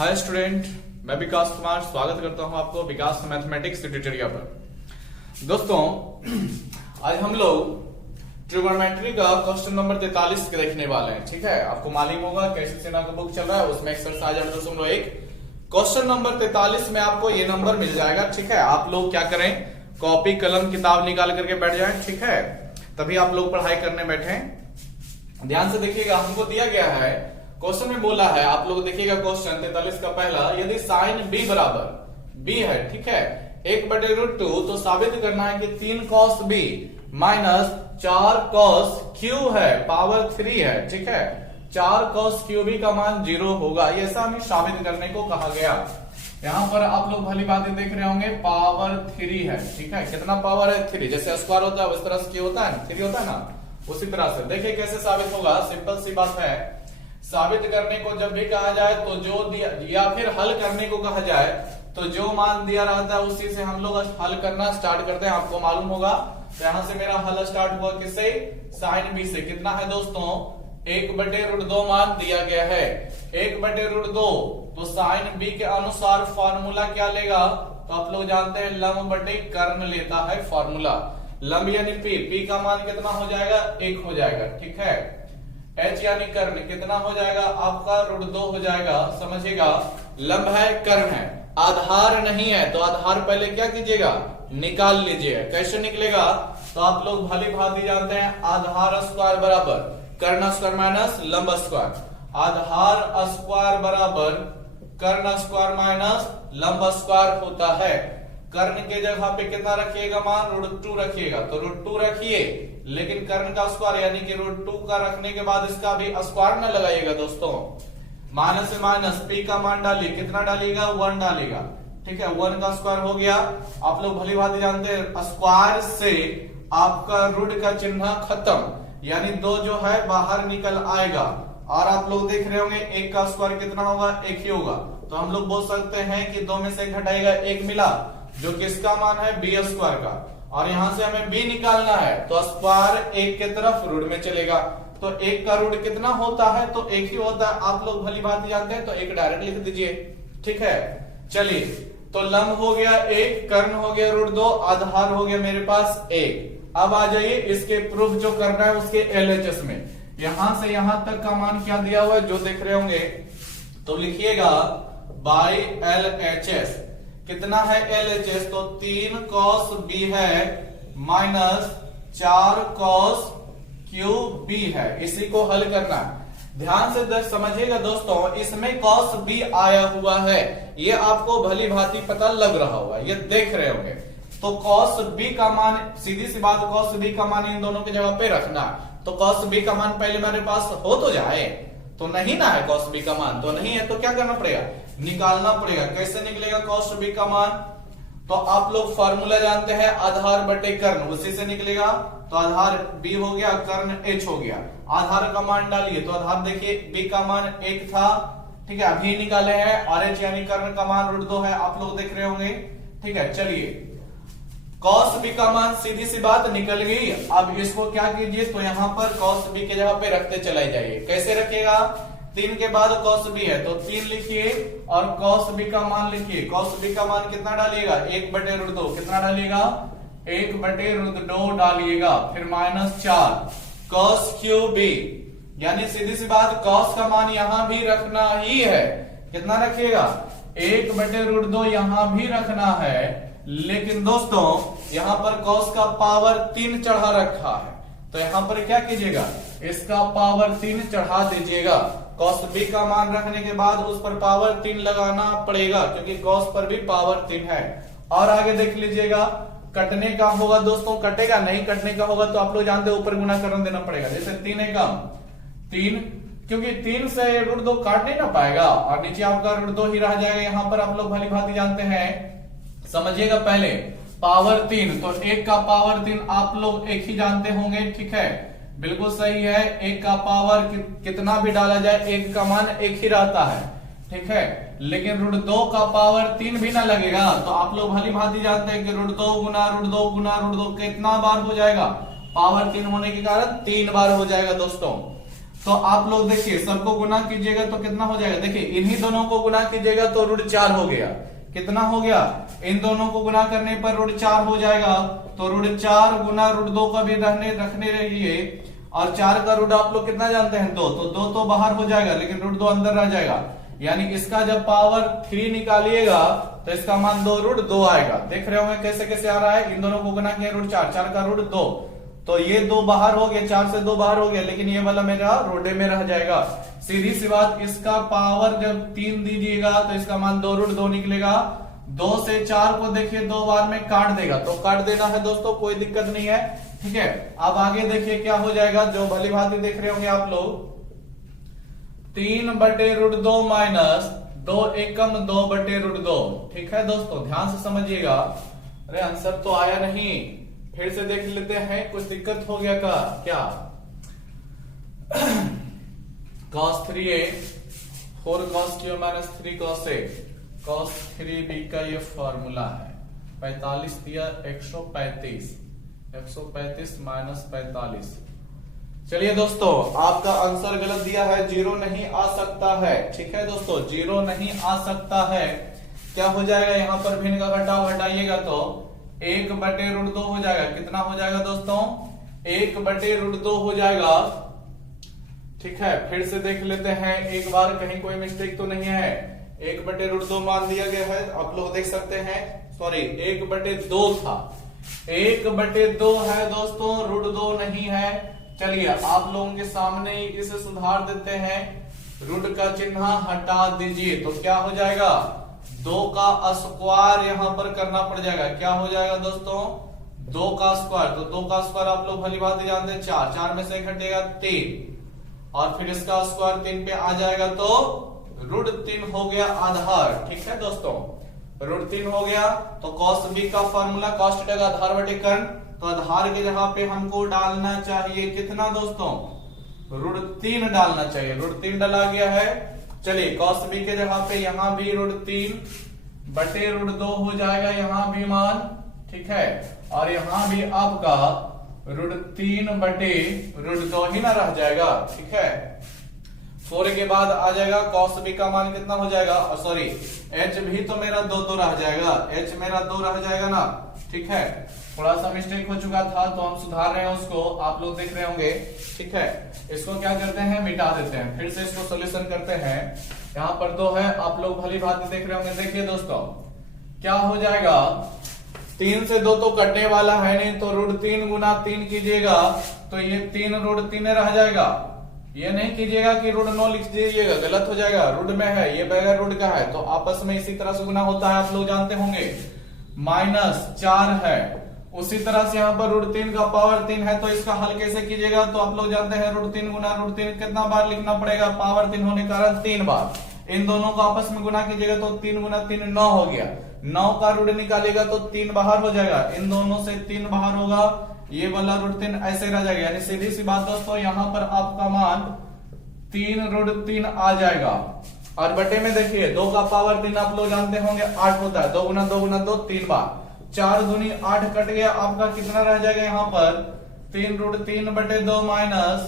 Hi student, मैं विकास कुमार स्वागत करता हूं आपको विकास मैथमेटिक्स ट्यूटोरियल पर। दोस्तों, आज हम लोग ट्रिगोनोमेट्री का क्वेश्चन नंबर 43 के देखने वाले हैं। ठीक है, आपको मालूम होगा कैसे सिन्हा का बुक चल रहा है, उसमें एक्सरसाइज 8.1 क्वेश्चन नंबर 43 में आपको ये नंबर मिल जाएगा। ठीक है, आप लोग क्या करें, कॉपी कलम किताब निकाल करके बैठ जाएं। ठीक है, तभी आप लोग पढ़ाई करने बैठे। ध्यान से देखिएगा, हमको दिया गया है क्वेश्चन में बोला है, आप लोग देखिएगा क्वेश्चन 43 का पहला, यदि साइन b बराबर b है, ठीक है, 1/√2, तो साबित करना है कि 3 cos b minus 4 cos q है, पावर 3 है। ठीक है, 4 cos qb का मान 0 होगा, ये ऐसा हमें साबित करने को कहा गया। यहाँ पर आप लोग भली बातें देख रहे होंगे, पावर 3 है। ठीक है, कितना पावर है? 3। जैसे स्क्वायर होता है उस तरह से होता है, 3 होता है ना, उसी तरह से। देखिए कैसे साबित होगा, सिंपल सी बात है। साबित करने को जब भी कहा जाए तो जो दिया, या फिर हल करने को कहा जाए तो जो मान दिया रहता है उसी से हम लोग हल करना स्टार्ट करते हैं, आपको मालूम होगा। तो यहां से मेरा हल स्टार्ट हुआ किससे? साइन बी से। कितना है दोस्तों? 1/√2 मान दिया गया है, 1/√2। तो साइन बी के अनुसार फॉर्मूला क्या लेगा? तो आप लोग जानते हैं लंब बटे कर्ण लेता है फॉर्मूला। लंब यानी पी का मान कितना हो जाएगा? 1 हो जाएगा। ठीक है, h यानी कर्ण कितना हो जाएगा? आपका √2 हो जाएगा। समझिएगा, लंब है, कर्ण है, आधार नहीं है, तो आधार पहले क्या कीजिएगा? निकाल लीजिए। कैसे निकलेगा? तो आप लोग भली भांति जानते हैं, आधार स्क्वायर बराबर कर्ण स्क्वायर माइनस लंब स्क्वायर। आधार स्क्वायर बराबर कर्ण स्क्वायर माइनस लंब स्क्वायर होता है। कर्ण के जगह पे कितना रखिएगा मान? √2 रखिएगा, तो √2 रखिए, लेकिन कर्ण का स्क्वायर यानी कि √2 का रखने के बाद इसका भी स्क्वायर न लगाइएगा दोस्तों। माइनस से माइनस पी का मान डालिए, कितना डालिएगा? 1 डालिएगा। ठीक है, 1 का स्क्वायर हो गया। आप लोग भली भांति जानते हैं, स्क्वायर से आपका √, का चिन्ह खत्म, यानी 2 जो है बाहर निकल आएगा। और आप लोग देख रहे होंगे 1 का स्क्वायर कितना होगा? 1 ही होगा। तो हम लोग बोल सकते हैं कि 2 में से 1 घटाएगा, 1 मिला, जो किसका मान है? बी स्क्वायर का। और यहां से हमें बी निकालना है, तो स्क्वायर 1 के तरफ रूट में चलेगा। तो 1 का रूट कितना होता है? तो 1 ही होता है। आप लोग भली बात जानते हैं, तो 1 डायरेक्ट लिख दीजिए। ठीक है, चलिए, तो लंब हो गया 1, कर्ण हो गया √2, आधार हो गया मेरे पास 1। अब आ जाइए, इसके प्रूफ जो करना है उसके LHS में। यहां से यहां तक का मान क्या दिया हुआ है जो देख रहे होंगे, तो लिखिएगा बाई LHS। कितना है LHS? तो 3 cos b है माइनस 4 cos qb है। इसी को हल करना है। ध्यान से समझिएगा दोस्तों, इसमें cos b आया हुआ है, ये आपको भली भांति पता लग रहा होगा, ये देख रहे होंगे। तो cos b का मान, सीधी सी बात, cos b का मान इन दोनों की जगह पे रखना। तो cos b का मान पहले मेरे पास हो तो जाए, तो नहीं ना है cos b का मान, तो नहीं है, तो क्या करना पड़ेगा? निकालना पड़ेगा। कैसे निकलेगा cos b का मान? तो आप लोग फॉर्मूला जानते हैं, आधार बटे कर्ण, उसी से निकलेगा। तो आधार b हो गया, कर्ण h हो गया। आधार का मान डालिए, तो आधार देखिए b का मान 1 था, ठीक है, अभी निकाले हैं। और h यानी कर्ण का मान √2 है, आप लोग देख रहे होंगे। ठीक है, चलिए, cos b का मान सीधी सी बात निकल गई। अब इसको क्या कीजिए, तो यहाँ पर cos b के जगह पे रखते चले जाइए। कैसे रखिएगा? 3 के बाद cos b है, तो 3 लिखिए और cos b का मान लिखिए। cos b का मान कितना डालिएगा? 1/√2। कितना डालिएगा? 1/√2 डालिएगा, फिर माइनस 4 cos qb, यानी सीधी सी बात cos का मान यहां भी रखना ही है। कितना रखिएगा? 1/√2 यहां भी रखना है, लेकिन दोस्तों यहां पर cos का पावर 3 चढ़ा रखा है, तो यहां पर क्या कीजिएगा? इसका पावर 3 चढ़ा दीजिएगा। cos b का मान रखने के बाद उस पर पावर 3 लगाना पड़ेगा, क्योंकि cos पर भी पावर 3 है। और आगे देख लीजिएगा, कटने का होगा दोस्तों, कटेगा नहीं, कटने का होगा तो आप लोग जानते हैं ऊपर गुना करना देना पड़ेगा। जैसे 3 है कम 3, क्योंकि 3 से √2 काट नहीं ना पाएगा, और नीचे आपका √2 ही रह जाएगा। यहां पर आप लोग भली भांति जानते हैं, समझिएगा, पहले पावर 3, तो 1 का पावर 3 आप लोग 1 ही जानते होंगे। ठीक है, बिल्कुल सही है, 1 का पावर कितना भी डाला जाए 1 का मान 1 ही रहता है। ठीक है, लेकिन √2 का पावर 3 भी ना लगेगा, तो आप लोग भली भांति जानते हैं कि √2 गुना √2 गुना √2 कितना बार हो जाएगा? पावर 3 होने के कारण 3 बार हो जाएगा दोस्तों। तो आप लोग देखिए सबको गुना कीजिएगा तो कितना हो जाएगा, देखिए इन्हीं दोनों को गुना कीजिएगा तो √4 हो गया। कितना हो गया, इन दोनों को गुना करने पर √4 हो जाएगा। तो √4 गुना √2 का भी रखने रहिए, और 4 का रूट आप लोग कितना जानते हैं 2, तो 2 तो बाहर हो जाएगा लेकिन √2 अंदर रह जाएगा। यानी इसका जब पावर 3 निकालिएगा तो इसका मान 2√2 आएगा। देख रहे होंगे कैसे कैसे आ रहा है, इन दोनों को गुना किया √4, 4 का रूट 2, तो ये 2 बाहर हो गया, 4 से 2 बाहर हो गया, लेकिन ये वाला मेरा रोडे में रह जाएगा। सीधी सी बात, इसका पावर जब 3 दीजिएगा तो इसका मान 2√2 निकलेगा। 2 से 4 को देखिए 2 बार में काट देगा, तो काट देना है दोस्तों, कोई दिक्कत नहीं है। ठीक है, अब आगे देखिए क्या हो जाएगा, जो भली भांति देख रहे होंगे आप लोग, 3/√2 माइनस 2 एकम 2/√2। ठीक है दोस्तों, ध्यान से समझिएगा। अरे आंसर तो आया नहीं, फिर से देख लेते हैं, कुछ दिक्कत हो गया का क्या। cos 3a 4 cos q minus 3 cos a cos 3b का ये फॉर्मूला है। 45 दिया, 135 माइनस 45। चलिए दोस्तों, आपका आंसर गलत दिया है, 0 नहीं आ सकता है। ठीक है दोस्तों, 0 नहीं आ सकता है। क्या हो जाएगा, यहां पर भिन्न का घटाव हटाइएगा तो 1/√2 हो जाएगा। कितना हो जाएगा दोस्तों, 1/√2 हो जाएगा। ठीक है, फिर से देख लेते हैं एक बार, कहीं कोई मिस्टेक तो नहीं है। 1/√2 मान दिया गया है, आप लोग देख सकते हैं, सॉरी 1/2 था, 1/2 है दोस्तों, √2 नहीं है। चलिए आप लोगों के सामने ही इसे सुधार देते हैं, रूट का चिन्ह हटा दीजिए तो क्या हो जाएगा, 2 का स्क्वायर यहां पर करना पड़ जाएगा। क्या हो जाएगा दोस्तों, 2 का स्क्वायर, तो 2 का स्क्वायर आप लोग भली बात जानते हैं, 4, 4 में से घटेगा 3, और फिर इसका स्क्वायर 3 पे आ जाएगा तो √3 हो गया आधार। ठीक है दोस्तों, √3 हो गया। तो cos b का फॉर्मूला cos थीटा का आधार बटे कर्ण, तो आधार के जगह पे हमको डालना चाहिए कितना दोस्तों, √3 डालना चाहिए। √3 डाला गया है। चलिए cos b के जगह पे यहां भी √3/√2 हो जाएगा, यहां भी मान। ठीक है, और यहां भी आपका √3/√2 ही ना रह जाएगा। ठीक है, 4 के बाद आ जाएगा cos b का मान कितना हो जाएगा, सॉरी h भी तो मेरा 2 रह जाएगा, h मेरा 2 रह जाएगा ना। ठीक है, थोड़ा सा मिस्टेक हो चुका था तो हम सुधार रहे हैं उसको, आप लोग देख रहे होंगे। ठीक है, इसको क्या करते हैं, मिटा देते हैं, फिर से इसको सोल्यूशन करते हैं। यहाँ पर 2 है, आप लोग भली भांति देख रहे होंगे। देखिए दोस्तों क्या हो जाएगा, 3 से 2 तो कटने वाला है नहीं, तो √3 गुना 3 कीजिएगा तो ये 3√3 रह जाएगा। ये नहीं कीजिएगा कि √9 लिख दीजिएगा, गलत हो जाएगा, रूट में है, ये बगैर रूट का है, तो आपस में इसी तरह से गुना होता है, आप लोग जानते होंगे। -4 है, उसी तरह से यहाँ पर √3 का पावर 3 है, तो इसका हल कैसे कीजिएगा, तो आप लोग जानते हैं √3 गुना √3 कितना बार लिखना पड़ेगा, पावर 3 होने के कारण 3 बार। इन दोनों को आपस में गुना कीजिएगा तो 3 गुना 3 9 हो गया। 9 का रूट निकालेगा तो 3 बाहर हो जाएगा, इन दोनों से 3 बाहर होगा, ये वाला √3 ऐसे रह जाएगा। यानी सीधी सी बात दोस्तों, यहाँ पर आपका मान 3√3 आ जाएगा। और बटे में देखिए 2 का पावर 3 आप लोग जानते होंगे 8 होता है, 2 गुना 2 गुना 2 3 बार, 4 दूनी 8 कट गया, आपका कितना रह जाएगा यहाँ पर 3√3/2 माइनस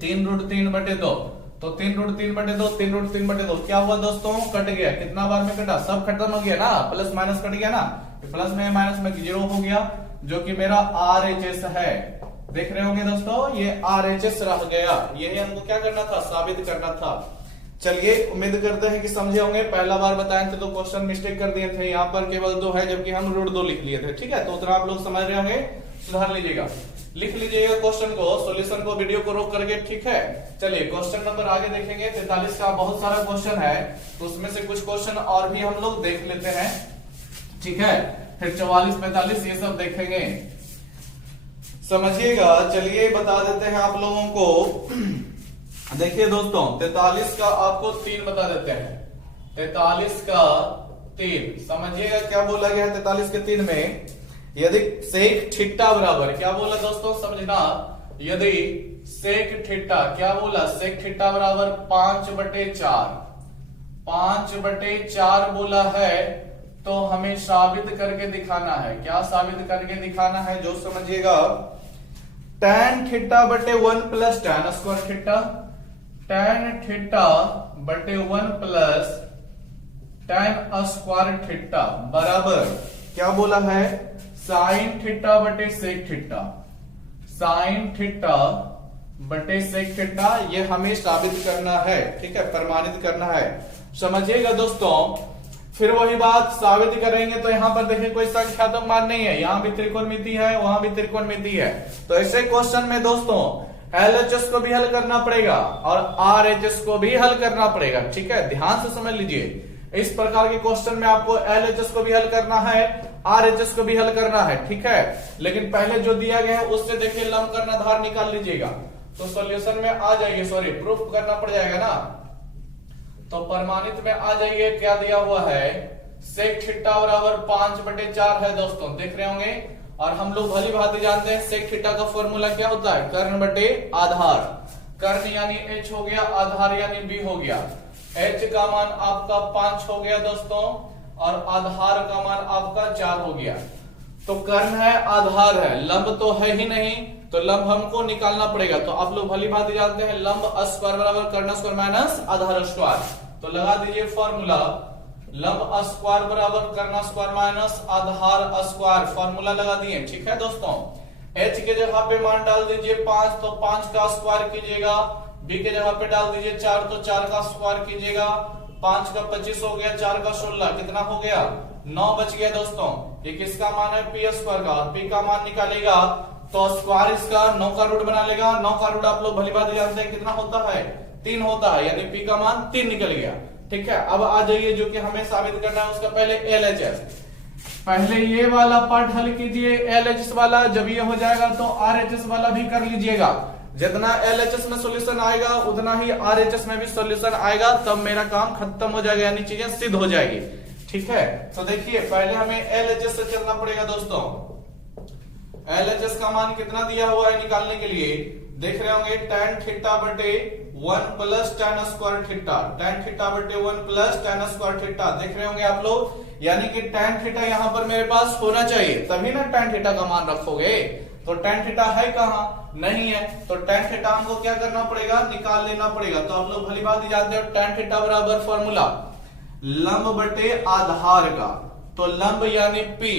3√3/2, तो 3√3/2 3√3/2 क्या हुआ दोस्तों, कट गया। कितना बार में कटा, सब खत्म हो गया ना, प्लस माइनस कट गया ना, प्लस में माइनस में 0 हो गया, जो कि मेरा RHS है। देख रहे होंगे दोस्तों, ये RHS रह गया। यही हमको क्या करना था, साबित करना था। चलिए उम्मीद करते हैं कि समझे होंगे। पहला बार बताए थे तो क्वेश्चन मिस्टेक कर दिए थे, यहाँ पर केवल 2 है जबकि हम √2 लिख लिए थे। ठीक है, तो उतना आप लोग समझ रहे होंगे, सुधार लीजिएगा, लिख लीजिएगा क्वेश्चन को, सॉल्यूशन को वीडियो को रोक करके। ठीक है, चलिए क्वेश्चन नंबर आगे देखेंगे। 43 का बहुत सारा क्वेश्चन है, तो उसमें से कुछ क्वेश्चन और भी हम लोग देख लेते हैं। ठीक है, फिर 44 45 ये सब देखेंगे, समझिएगा। चलिए बता देते हैं आप लोगों को। देखिए दोस्तों 43 का आपको 3 बता देते हैं। 43 का 3 समझिएगा क्या बोला गया है 43 के 3 में, यदि सेक थीटा बराबर, क्या बोला दोस्तों समझना, यदि सेक थीटा, क्या बोला, सेक थीटा बराबर 5/4, 5/4 बोला है, तो हमें साबित करके दिखाना है। क्या साबित करके दिखाना है, जो समझिएगा tan थीटा बटे 1 plus tan square theta, tan theta बटे 1 प्लस tan स्क्वायर थीटा बराबर क्या बोला है, साइन थीटा बटे सेक थीटा, साइन थीटा बटे सेक थीटा। ये हमें साबित करना है, ठीक है, प्रमाणित करना है, समझिएगा दोस्तों। फिर वही बात साबित करेंगे तो यहां पर देखिए कोई संख्यात्मक मान नहीं है, यहां भी त्रिकोणमिति है, वहां भी त्रिकोणमिति है। तो ऐसे क्वेश्चन में दोस्तों LHS को भी हल करना पड़ेगा और RHS को भी हल करना पड़ेगा, ठीक है, ध्यान से समझ लीजिए। इस प्रकार के क्वेश्चन में आपको LHS को भी हल करना है, RHS को भी हल करना है, ठीक है। लेकिन पहले जो दिया गया है उससे देखिए लंब कर्णाधार निकाल लीजिएगा, तो सॉल्यूशन में आ जाइए, सॉरी प्रूफ करना पड़ जाएगा ना, तो प्रमाणित में आ जाइए। क्या दिया हुआ है, सेक थीटा बराबर 5/4 है दोस्तों, देख रहे होंगे। और हम लोग भली भांति जानते हैं सेक थीटा का फॉर्मूला क्या होता है, कर्ण बटे आधार। कर्ण यानी h हो गया, आधार यानी b हो गया। h का मान आपका 5 हो गया दोस्तों और आधार का मान आपका 4 हो गया। तो कर्ण है, आधार है, लंब तो है ही नहीं, तो लंब हमको निकालना पड़ेगा। तो आप लोग भली भांति जानते हैं लंब स्क्वायर बराबर कर्ण स्क्वायर माइनस आधार स्क्वायर। तो लगा दीजिए फॉर्मूला, लंब स्क्वायर बराबर कर्ण स्क्वायर माइनस आधार स्क्वायर, फॉर्मूला लगा दिए, ठीक है दोस्तों। h के जगह पे मान डाल दीजिए 5, तो 5 का स्क्वायर कीजिएगा, b के जगह पे डाल दीजिए 4, तो 4 का स्क्वायर कीजिएगा। 5 का 25 हो गया, 4 का 16, कितना हो गया, 9 बच गया दोस्तों। ये किसका मान है, पी स्क्वायर का, और p का मान निकालेगा तो स्क्वायर इसका 9 का रूट बना लेगा। 9 का रूट आप लोग भली बात जानते हैं कितना होता है, 3 होता है, यानी p का मान 3 निकल गया, ठीक है। अब आ जाइए जो कि हमें साबित करना है उसका पहले LHS। पहले ये वाला पार्ट हल कीजिए LHS वाला, जब ये हो जाएगा तो RHS वाला भी कर लीजिएगा। जितना LHS में सॉल्यूशन आएगा उतना ही RHS में भी सॉल्यूशन आएगा, तब मेरा काम खत्म हो जाएगा, यानी चीजें सिद्ध हो जाएगी, ठीक है। तो देखिए पहले हमें LHS से चलना पड़ेगा दोस्तों। LHS का मान कितना दिया हुआ है निकालने के लिए, देख रहे होंगे tan थीटा बटे 1 plus tan square theta, tan theta बटे 1 प्लस tan स्क्वायर थीटा, देख रहे होंगे आप लोग। यानी कि tan थीटा यहाँ पर मेरे पास होना चाहिए, तभी ना tan थीटा का मान रखोगे। तो tan थीटा है कहाँ, नहीं है, तो tan थीटा हमको क्या करना पड़ेगा, निकाल लेना पड़ेगा। तो आप लोग भली बात जानते हो tan थीटा बराबर फॉर्मूला लंब बटे आधार का, तो लंब यानी p,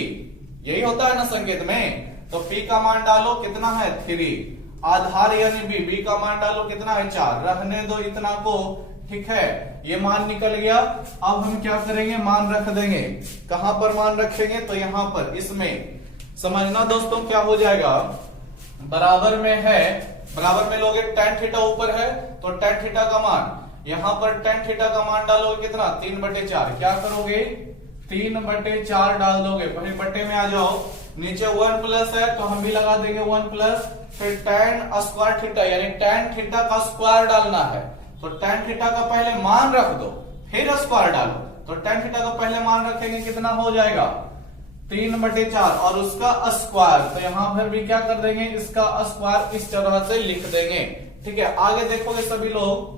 यही होता है ना संकेत में। तो p का मान डालो कितना है 3, आधार यानी b का मान डालो कितना है 4, रहने दो इतना को, ठीक है। ये मान निकल गया। अब हम क्या करेंगे, मान रख देंगे। कहां पर मान रखेंगे, तो यहां पर, इसमें समझना दोस्तों क्या हो जाएगा, बराबर में है, बराबर में लोगे tan थीटा ऊपर है तो tan थीटा का मान, यहां पर tan थीटा का मान डालोगे कितना 3/4, क्या करोगे 3/4 डाल दोगे, वही बटे में आ जाओ। नीचे 1 प्लस है तो हम भी लगा देंगे 1 प्लस, फिर tan स्क्वायर थीटा यानी tan थीटा का स्क्वायर डालना है, तो tan थीटा का पहले मान रख दो फिर स्क्वायर डालो। तो tan थीटा का पहले मान रखेंगे कितना हो जाएगा 3/4 और उसका स्क्वायर, तो यहां पर भी क्या कर देंगे, इसका स्क्वायर इस तरह से लिख देंगे, ठीक है। आगे देखोगे सभी लोग,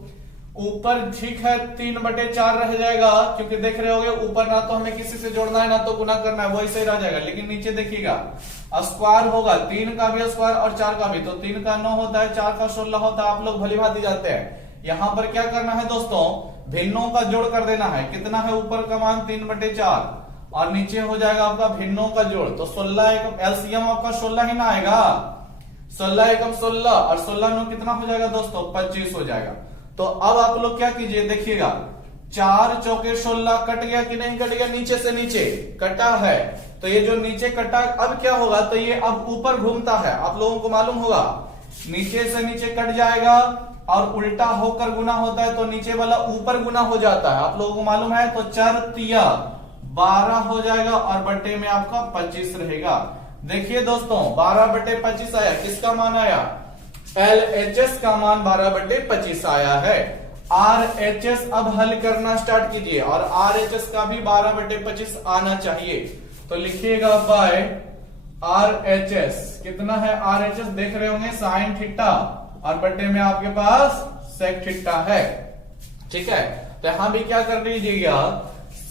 ऊपर ठीक है 3/4 रह जाएगा, क्योंकि देख रहे होगे ऊपर ना तो हमें किसी से जोड़ना है ना तो गुना करना है, वैसे ही रह जाएगा। लेकिन नीचे देखिएगा स्क्वायर होगा, 3 का भी स्क्वायर और 4 का भी, तो 3 का 9 होता है, 4 का 16 होता है, आप लोग भली भांति जानते हैं। यहां पर क्या करना है दोस्तों, भिन्नों का जोड़ कर देना है। कितना है ऊपर का मान 3/4 और नीचे हो जाएगा आपका भिन्नों का जोड़, तो 16 एकम एलसीएम आपका 16 ही ना आएगा, 16 एकम 16 और 16 9 कितना हो जाएगा दोस्तों 25 हो जाएगा। तो अब आप लोग क्या कीजिए, देखिएगा 4 चौके 16 कट गया कि नहीं कट गया, नीचे से नीचे कटा है, तो ये जो नीचे कटा अब क्या होगा, तो ये अब ऊपर घूमता है, आप लोगों को मालूम होगा, नीचे से नीचे कट जाएगा और उल्टा होकर गुना होता है, तो नीचे वाला ऊपर गुना हो जाता है, आप लोगों को मालूम है। तो 4 तिया 12 हो जाएगा और बटे में आपका 25 रहेगा। देखिए दोस्तों 12/25 आया, किसका मान आया, LHS का मान 12/25 आया है। RHS अब हल करना स्टार्ट कीजिए और RHS का भी 12/25 आना चाहिए। तो लिखिएगा बाय RHS, कितना है RHS देख रहे होंगे साइन थीटा और बटे में आपके पास सेक थीटा है, ठीक है। तो यहां भी क्या कर लीजिएगा,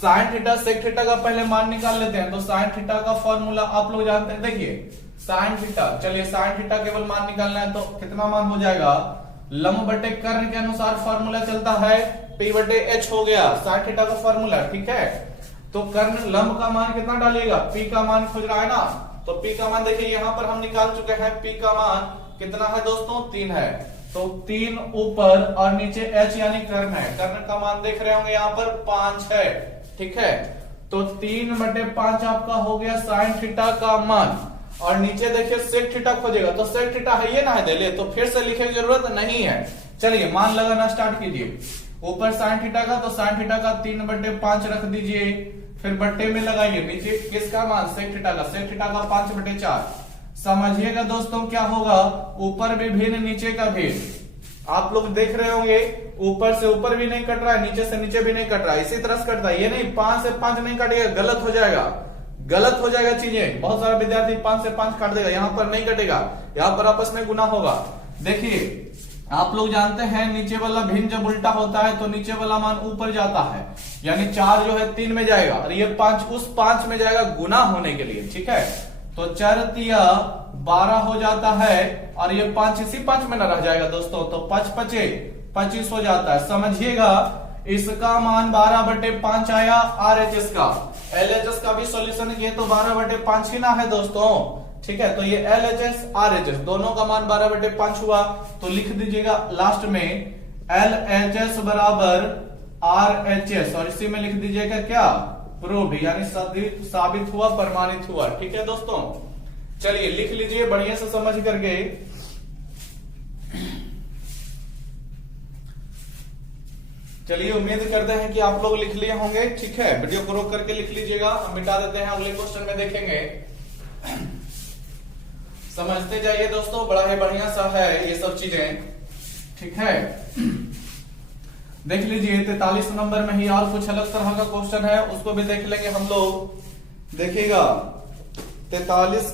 साइन थीटा सेक थीटा का पहले मान निकाल लेते हैं। तो साइन थीटा का फॉर्मूला आप लोग जानते हैं, देखिए साइन थीटा। चलिए साइन थीटा केवल मान निकालना है तो कितना मान हो जाएगा, लंब बटे कर्ण के अनुसार फॉर्मूला चलता है P बटे H हो गया साइन थीटा का फॉर्मूला, ठीक है। तो कर्ण लंब का मान कितना डालिएगा, P का मान खोज रहा है ना, तो P का मान देखिए यहां पर हम निकाल चुके हैं, P का मान कितना है दोस्तों 3 है, तो 3 ऊपर और नीचे H यानी कर्ण है, कर्ण का मान देख रहे होंगे यहाँ पर 5 है, ठीक है। तो 3 बटे 5 आपका हो गया साइन थीटा का मान, और नीचे देखिए सेक थीटा खोजेगा, तो सेक थीटा है ये ना है ले, तो फिर से लिखे की जरूरत नहीं है। चलिए मान लगाना स्टार्ट कीजिए, ऊपर साइन थीटा का, तो साइन थीटा का 3 बटे 5 रख दीजिए, फिर बट्टे में लगाइए, नीचे किसका मान सेक थीटा का, सेक थीटा का 5 बटे 4। समझिएगा दोस्तों क्या होगा, ऊपर भी भिन्न नीचे का भिन्न, आप लोग देख रहे होंगे ऊपर से ऊपर भी नहीं कट रहा है, नीचे से नीचे भी नहीं कट रहा है, इसी तरह से कटता है, ये नहीं 5 से 5 नहीं कटेगा, गलत हो जाएगा, गलत हो जाएगा चीजें। बहुत सारा विद्यार्थी 5 से 5 काट देगा, यहां पर नहीं कटेगा, यहां पर आपस में गुना होगा। देखिए आप लोग जानते हैं नीचे वाला भिन्न जब उल्टा होता है तो नीचे वाला मान ऊपर जाता है, यानी 4 जो है 3 में जाएगा और ये 5 उस 5 में जाएगा गुना होने के लिए, ठीक है। तो 4 तिया 12 हो जाता है और ये 5 इसी 5 में न रह जाएगा दोस्तों, तो 5 पचे 25 हो जाता है। समझिएगा इसका मान 12 बटे 5 आया, RHS का, LHS का भी सॉल्यूशन किए तो 12 बटे 5 ही ना है दोस्तों, ठीक है। तो ये LHS RHS दोनों का मान 12 बटे 5 हुआ, तो लिख दीजिएगा लास्ट में LHS बराबर RHS, और इसी में लिख दीजिएगा क्या, प्रूव्ड, यानी साबित हुआ, प्रमाणित हुआ, ठीक है दोस्तों। चलिए लिख लीजिए बढ़िया से समझ करके। चलिए उम्मीद करते हैं कि आप लोग लिख लिए होंगे, ठीक है। वीडियो को रोक करके लिख लीजिएगा, हम मिटा देते हैं, अगले क्वेश्चन में देखेंगे। समझते जाइए दोस्तों, बड़ा ही बढ़िया सा है ये सब चीजें, ठीक है। देख लीजिए 43 नंबर में ही और कुछ अलग तरह का क्वेश्चन है, उसको भी देख लेंगे हम लोग। देखिएगा 43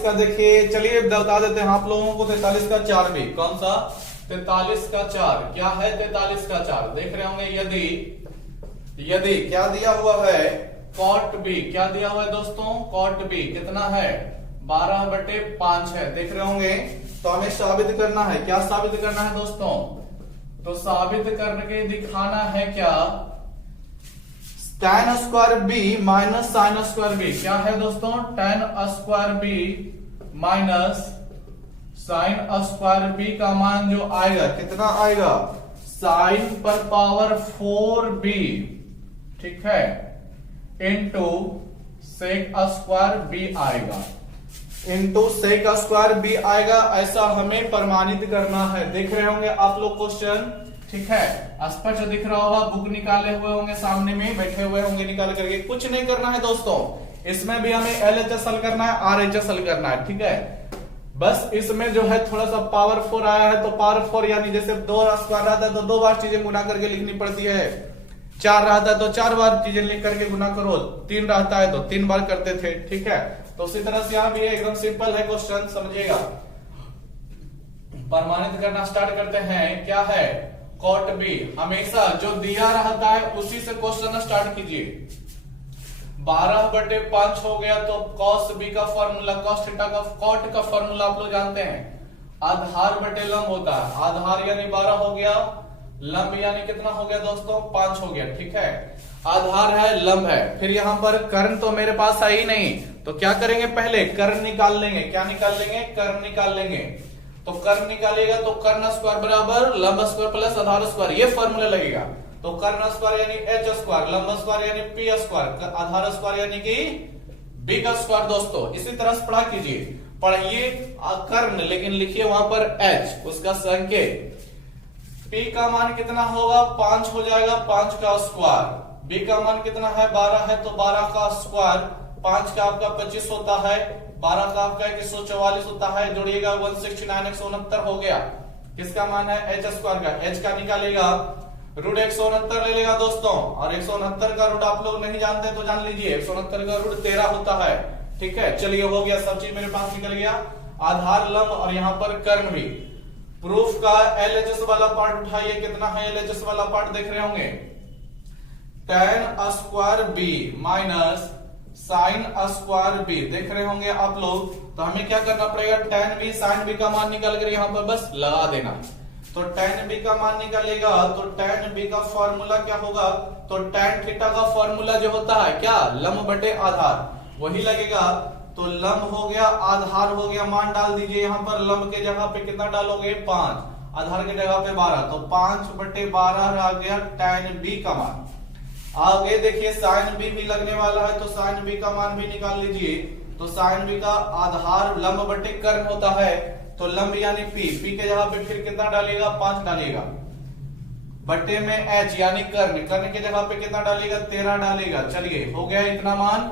का देखिए, चलिए बता देते हैं आप लोगों को 43 का 4 भी, कौन सा 43 का 4 क्या है, 43 का 4 देख रहे होंगे, यदि क्या दिया हुआ है, कॉट बी, क्या दिया हुआ है दोस्तों, कॉट बी कितना है 12 बटे 5 है, देख रहे होंगे। तो हमें साबित करना है, क्या साबित करना है दोस्तों, तो साबित करके दिखाना है क्या, tan square b minus sine square b, क्या है दोस्तों, tan square b minus sine square b का मान जो आएगा कितना आएगा, साइन पर पावर 4b, ठीक है, इंटू सेक स्क्वायर बी आएगा, इंटू सेक स्क्वायर बी आएगा, ऐसा हमें प्रमाणित करना है। देख रहे होंगे आप लोग क्वेश्चन, ठीक है, स्पष्ट दिख रहा होगा, बुक निकाले हुए होंगे, सामने में बैठे हुए होंगे निकाल करके, कुछ नहीं करना है दोस्तों, इसमें भी हमें LHS हल करना है, RHS हल करना है, ठीक है। बस इसमें जो है थोड़ा सा पावर 4 आया है, तो पावर 4 यानी जैसे 2 स्क्वायर रहता है तो 2 बार चीजें गुना करके लिखनी पड़ती है, 4 रहता है तो 4 बार चीजें लिख करके गुना करो, 3 रहता है तो 3 बार करते थे, ठीक है। तो उसी तरह से यहाँ भी एकदम सिंपल है क्वेश्चन, समझिएगा। प्रमाणित करना स्टार्ट करते हैं, क्या है, कॉट बी, हमेशा जो दिया रहता है उसी से क्वेश्चन स्टार्ट कीजिए। 12 बटे 5 हो गया तो कॉस बी का फॉर्मूला, कॉस थीटा का, कॉट का फॉर्मूला आप लोग जानते हैं, आधार बटे लंब होता है, आधार यानी 12 हो गया, लंब यानी कितना हो गया दोस्तों 5 हो गया, ठीक है। आधार है, लंब है, फिर यहाँ पर कर्ण तो मेरे पास है ही नहीं, तो क्या करेंगे, पहले कर्ण निकाल लेंगे, क्या निकाल लेंगे, कर्ण निकाल लेंगे। तो कर्ण निकालिएगा तो कर्ण स्क्वायर बराबर लंब स्क्वायर प्लस आधार स्क्वायर, ये फॉर्मूला लगेगा। तो कर्ण स्क्वायर यानी H स्क्वायर, लंब स्क्वायर यानी P स्क्वायर, आधार स्क्वायर यानी कि B का स्क्वायर। दोस्तों इसी तरह से पढ़ा कीजिए, पढ़िए कर्ण, लेकिन लिखिए वहां पर H, उसका संकेत। P का मान कितना होगा, 5 हो जाएगा, 5 का स्क्वायर। B का मान कितना है, 12 है, तो 12 का स्क्वायर, 5 का आपका 25 होता है, 12 का आपका 144 होता है, जोड़िएगा 169, 169 हो गया। किसका मान है, H स्क्वायर का, H का निकालेगा, रूट 169 ले लेगा दोस्तों, और 169 का रूट आप लोग नहीं जानते तो जान लीजिए, 169 का रूट 13 होता है, ठीक है। चलिए हो गया, सब चीज मेरे पास निकल गया, आधार, लंब और यहाँ पर कर्ण भी। प्रूफ का LHS वाला पार्ट उठाइए, कितना है LHS वाला पार्ट, देख रहे होंगे, tan square b minus sine square b देख रहे होंगे आप लोग। तो हमें क्या करना पड़ेगा, tan बी साइन बी का मान निकाल कर यहाँ पर बस लगा देना। तो tan बी का मान निकालेगा तो tan बी का फॉर्मूला क्या होगा, तो tan थीटा का फॉर्मूला जो होता है क्या, लंब बटे आधार, वही लगेगा। तो लंब हो गया, आधार हो गया, मान डाल दीजिए यहाँ पर। लंब के जगह पे कितना डालोगे 5, आधार के जगह पे 12, तो 5/12 आ गया tan बी का मान। आगे देखिए साइन बी भी लगने वाला है, तो साइन बी का मान भी निकाल लीजिए। तो साइन बी का आधार लंब बटे कर्ण होता है, तो लंब यानी पी, पी के जगह पे फिर कितना डालेगा 5 डालेगा, बटे में एच यानी कर्ण, कर्ण के जगह पे कितना डालेगा 13 डालेगा। चलिए हो गया इतना मान।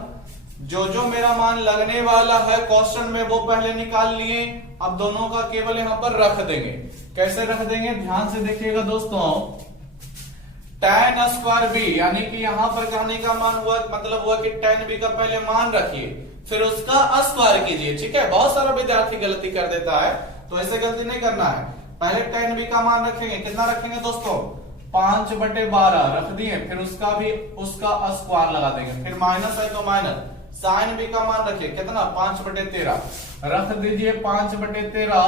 जो मेरा मान लगने वाला है क्वेश्चन में वो पहले निकाल लिए, अब दोनों का केवल यहां पर रख देंगे। कैसे रख देंगे, ध्यान से देखिएगा दोस्तों। tan स्क्वायर बी यानी कि यहां पर कहने का मान हुआ, मतलब हुआ कि tan बी का पहले मान रखिए, फिर उसका स्क्वायर कीजिए। ठीक है, बहुत सारा विद्यार्थी गलती कर देता है, तो ऐसे गलती नहीं करना है। पहले tan बी का मान रखेंगे, कितना रखेंगे दोस्तों 5/12 रख दिए, फिर उसका स्क्वायर लगा देंगे, फिर माइनस है तो माइनस। साइन बी का मान रखिए कितना 5/13 रख दीजिए, 5/13,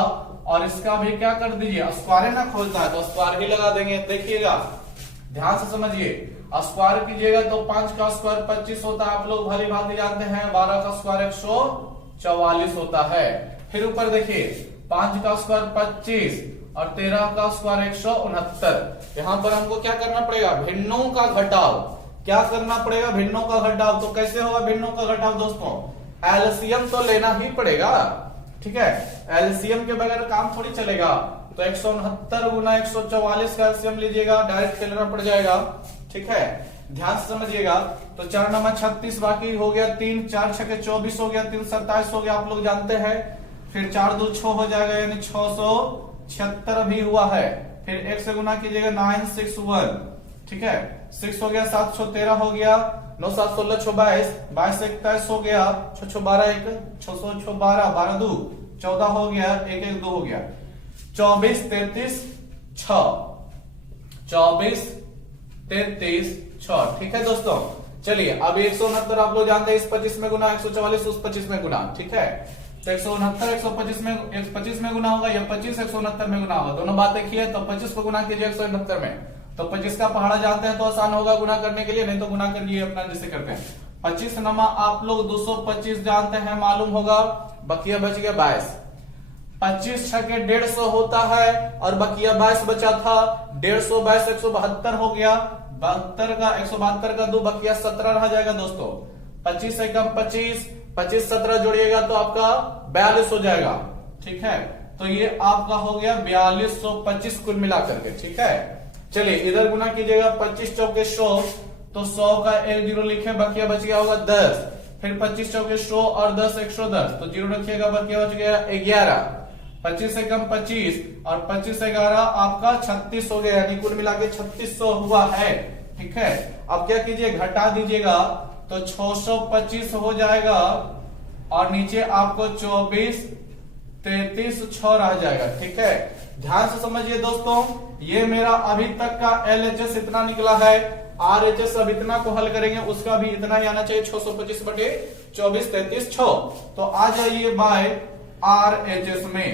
और इसका भी क्या कर दीजिए, स्क्वायर ना खोलता है तो स्क्वायर ही लगा देंगे। देखिएगा ध्यान से समझिए, स्क्वायर कीजिएगा तो 5 का स्क्वायर 25 होता है, आप लोग भली भांति जानते हैं। 12 का स्क्वायर 144 होता है। फिर ऊपर देखिए 5 का स्क्वायर 25 और 13 का स्क्वायर 169। यहां पर हमको क्या करना पड़ेगा, भिन्नों का घटाव। क्या करना पड़ेगा, भिन्नों का घटाव। तो कैसे होगा भिन्नों का घटाव दोस्तों, एलसीएम तो लेना ही पड़ेगा। ठीक है, एलसीएम के बगैर काम थोड़ी चलेगा। तो 169 गुना 144 का एलसीएम लीजिएगा, डायरेक्ट खेलना पड़ जाएगा। ठीक है, ध्यान से समझिएगा। तो 4 नंबर 36 बाकी हो गया, 3 4 6 के 24 हो गया, 3 27 हो गया, आप लोग जानते हैं। फिर 4 2 6 हो जाएगा, यानी 676 भी हुआ है। फिर 1 से गुना कीजिएगा 961। ठीक है, 6 हो गया, 713 हो गया, 9 7 16 6 22, 22 21 हो गया, 6 6 12 1 6 6 6 12 12 2 14 हो गया, 1 1 2 हो गया, 24 33 6 24 33 6। ठीक है दोस्तों, चलिए अब 169 आप लोग जानते हैं, इस 25 में गुना 144 उस 25 में गुना। ठीक है, तो 169 125 में 125 में गुना होगा, या 25 169 में गुना होगा, दोनों बात एक ही है। तो 25 को गुना कीजिए 169 में, तो 25 का पहाड़ा जानते हैं तो आसान होगा गुना करने के लिए, नहीं तो गुना करिए अपना जैसे करते हैं। 25 नमा आप लोग 225 जानते हैं, मालूम होगा, बकिया बच गया 22। 25 6 के 150 होता है, और बकिया 22 बचा था, 150 22 172 हो गया, 72 का 172 का 2 बकिया 17 रह जाएगा दोस्तों। 25 से कम 25, 25 17 जोड़िएगा तो आपका 42 हो जाएगा। ठीक है, तो ये आपका हो गया 4225 कुल मिलाकर के। ठीक है, चलिए इधर गुना कीजिएगा, 25 चौके 100, तो 100 का 1 0 लिखे, बकिया बच गया होगा 10। फिर 25 चौके 100 और 10 110, तो 0 रखिएगा, बकिया बच गया 11। 25 से कम 25 और 25 से 11 आपका 36 हो गया, यानी कुल मिला के 3600 हुआ है। ठीक है, अब क्या कीजिए, घटा दीजिएगा, तो 625 हो जाएगा, और नीचे आपको 24 33 6 रह जाएगा। ठीक है, ध्यान से समझिए दोस्तों, ये मेरा अभी तक का एलएचएस इतना निकला है। आरएचएस अब इतना को हल करेंगे, उसका भी इतना ही आना चाहिए, 625/24 33 6। तो आ जाइए बाय आरएचएस में,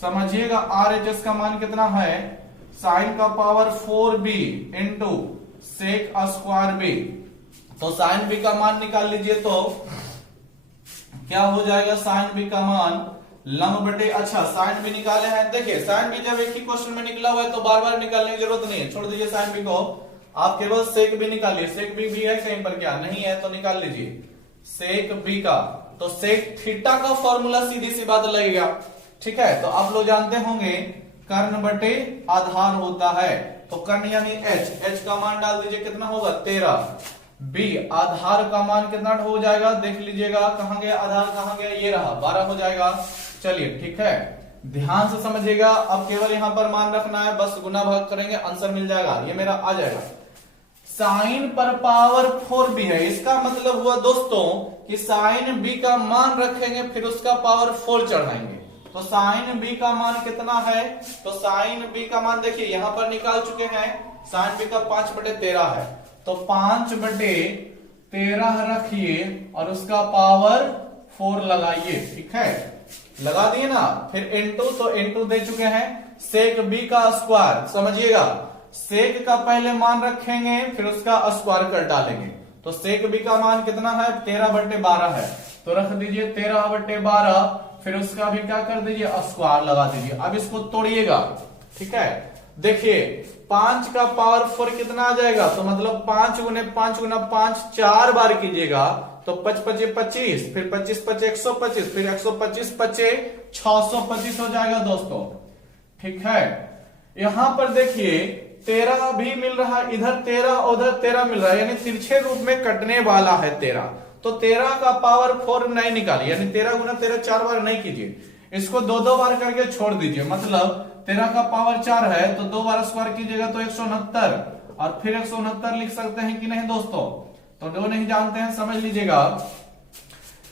समझिएगा आरएचएस का मान कितना है, साइन का power 4b into sec square b. तो साइन बी का मान निकाल लीजिए, तो क्या हो जाएगा, साइन बी का मान लंब बटे, अच्छा साइन बी निकाले हैं। देखिए साइन बी जब एक ही क्वेश्चन में निकला हुआ है तो बार बार निकालने की जरूरत नहीं है, छोड़ दीजिए साइन बी को, आप केवल सेक बी निकालिए। सेक बी भी है कहीं पर, क्या नहीं है तो निकाल लीजिए सेक बी का। तो सेक थीटा का फॉर्मूला सीधी सी बात लगेगा। ठीक है, तो आप लोग जानते होंगे कर्ण बटे आधार होता है, तो कर्ण यानी एच, एच का मान डाल दीजिए, कितना होगा 13। बी आधार का मान कितना हो जाएगा, देख लीजिएगा, कहां गया आधार, कहां गया, ये रहा 12 हो जाएगा। चलिए ठीक है, ध्यान से समझिएगा, अब केवल यहां पर मान रखना है, बस गुना भाग करेंगे आंसर मिल जाएगा, ये मेरा आ जाएगा। साइन पर पावर 4b है, इसका मतलब हुआ दोस्तों कि साइन b का मान रखेंगे, फिर उसका पावर 4 चढ़ाएंगे। तो साइन b का मान कितना है, तो साइन b का मान देखिए यहां पर निकाल चुके हैं, साइन b का 5/13 है, तो 5/13 13 रखिए और उसका पावर 4 लगाइए। ठीक है, लगा दिए ना। फिर इनटू, तो इनटू दे चुके हैं सेक बी का स्क्वायर। समझिएगा, सेक का पहले मान रखेंगे फिर उसका स्क्वायर कर डालेंगे। तो सेक बी का मान कितना है, 13/12 है, तो रख दीजिए 13/12। फिर उसका भी क्या कर दीजिए, स्क्वायर लगा दीजिए। अब इसको तोड़िएगा। ठीक है, देखिए 5 का पावर 4 कितना आ जाएगा, तो मतलब 5 गुने 5 4 बार कीजिएगा तो 5 5 25, फिर 25 5 125, फिर 125 5 625 हो जाएगा दोस्तों। ठीक है, यहां पर देखिए 13 भी मिल रहा है, इधर 13 उधर 13 मिल रहा है, यानी तिरछे रूप में कटने वाला है 13। तो 13 का पावर 4 नहीं निकालिए, यानी 13 गुना 13 4 बार नहीं कीजिए, इसको 2 बार करके छोड़ दीजिए। मतलब 13 का पावर 4 है तो 2 बार स्क्वायर कीजिएगा तो 169, और फिर 169 लिख सकते हैं कि नहीं दोस्तों। तो जो नहीं जानते हैं समझ लीजिएगा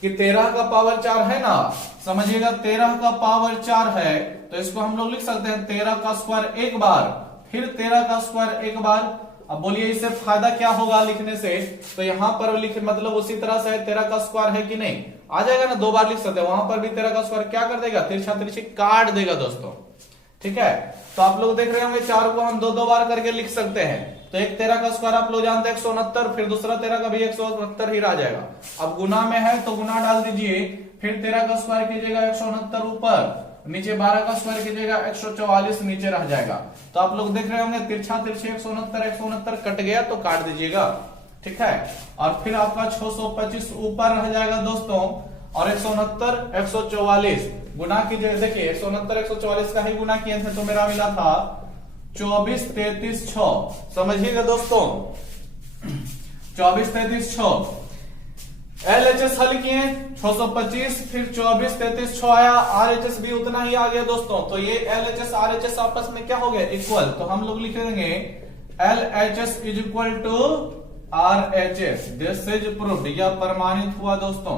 कि 13 का पावर 4 है ना, समझिएगा 13 का पावर 4 है तो इसको हम लोग लिख सकते हैं 13 का स्क्वायर एक बार, फिर 13 का स्क्वायर एक बार। अब बोलिए इससे फायदा क्या होगा लिखने से, तो यहां पर लिख मतलब उसी तरह से 13 का स्क्वायर है कि नहीं, आ जाएगा ना, 2 बार लिख सकते हैं। वहां पर भी 13 का स्क्वायर क्या कर देगा, तिरछा तिरछी काट देगा दोस्तों। ठीक है, तो आप लोग देख रहे होंगे 4 को हम 2 बार करके लिख सकते हैं। तो एक 13 का स्क्वायर आप लोग जानते हैं 169, फिर दूसरा 13 का भी 169 ही रह जाएगा। अब गुना में है तो गुना डाल दीजिए, फिर 13 का स्क्वायर कीजिएगा 169 ऊपर, नीचे 12 का स्क्वायर कीजिएगा 144 नीचे रह जाएगा। तो आप लोग देख रहे होंगे तिरछा तिरछे 169 कट गया तो काट दीजिएगा। ठीक है, और फिर आपका 625 ऊपर रह जाएगा दोस्तों, और 169 144 गुना कीजिए। देखिए 169 144 का ही गुना किए थे तो मेरा मिला था 24 33 6। समझिएगा दोस्तों, 24 33 6 LHS हल किए 625, फिर 24 33 6 आया, RHS भी उतना ही आ गया दोस्तों। तो ये LHS RHS आपस में क्या हो गया, इक्वल। तो हम लोग लिख देंगे LHS is equal to RHS, this is proved, यह प्रमाणित हुआ दोस्तों।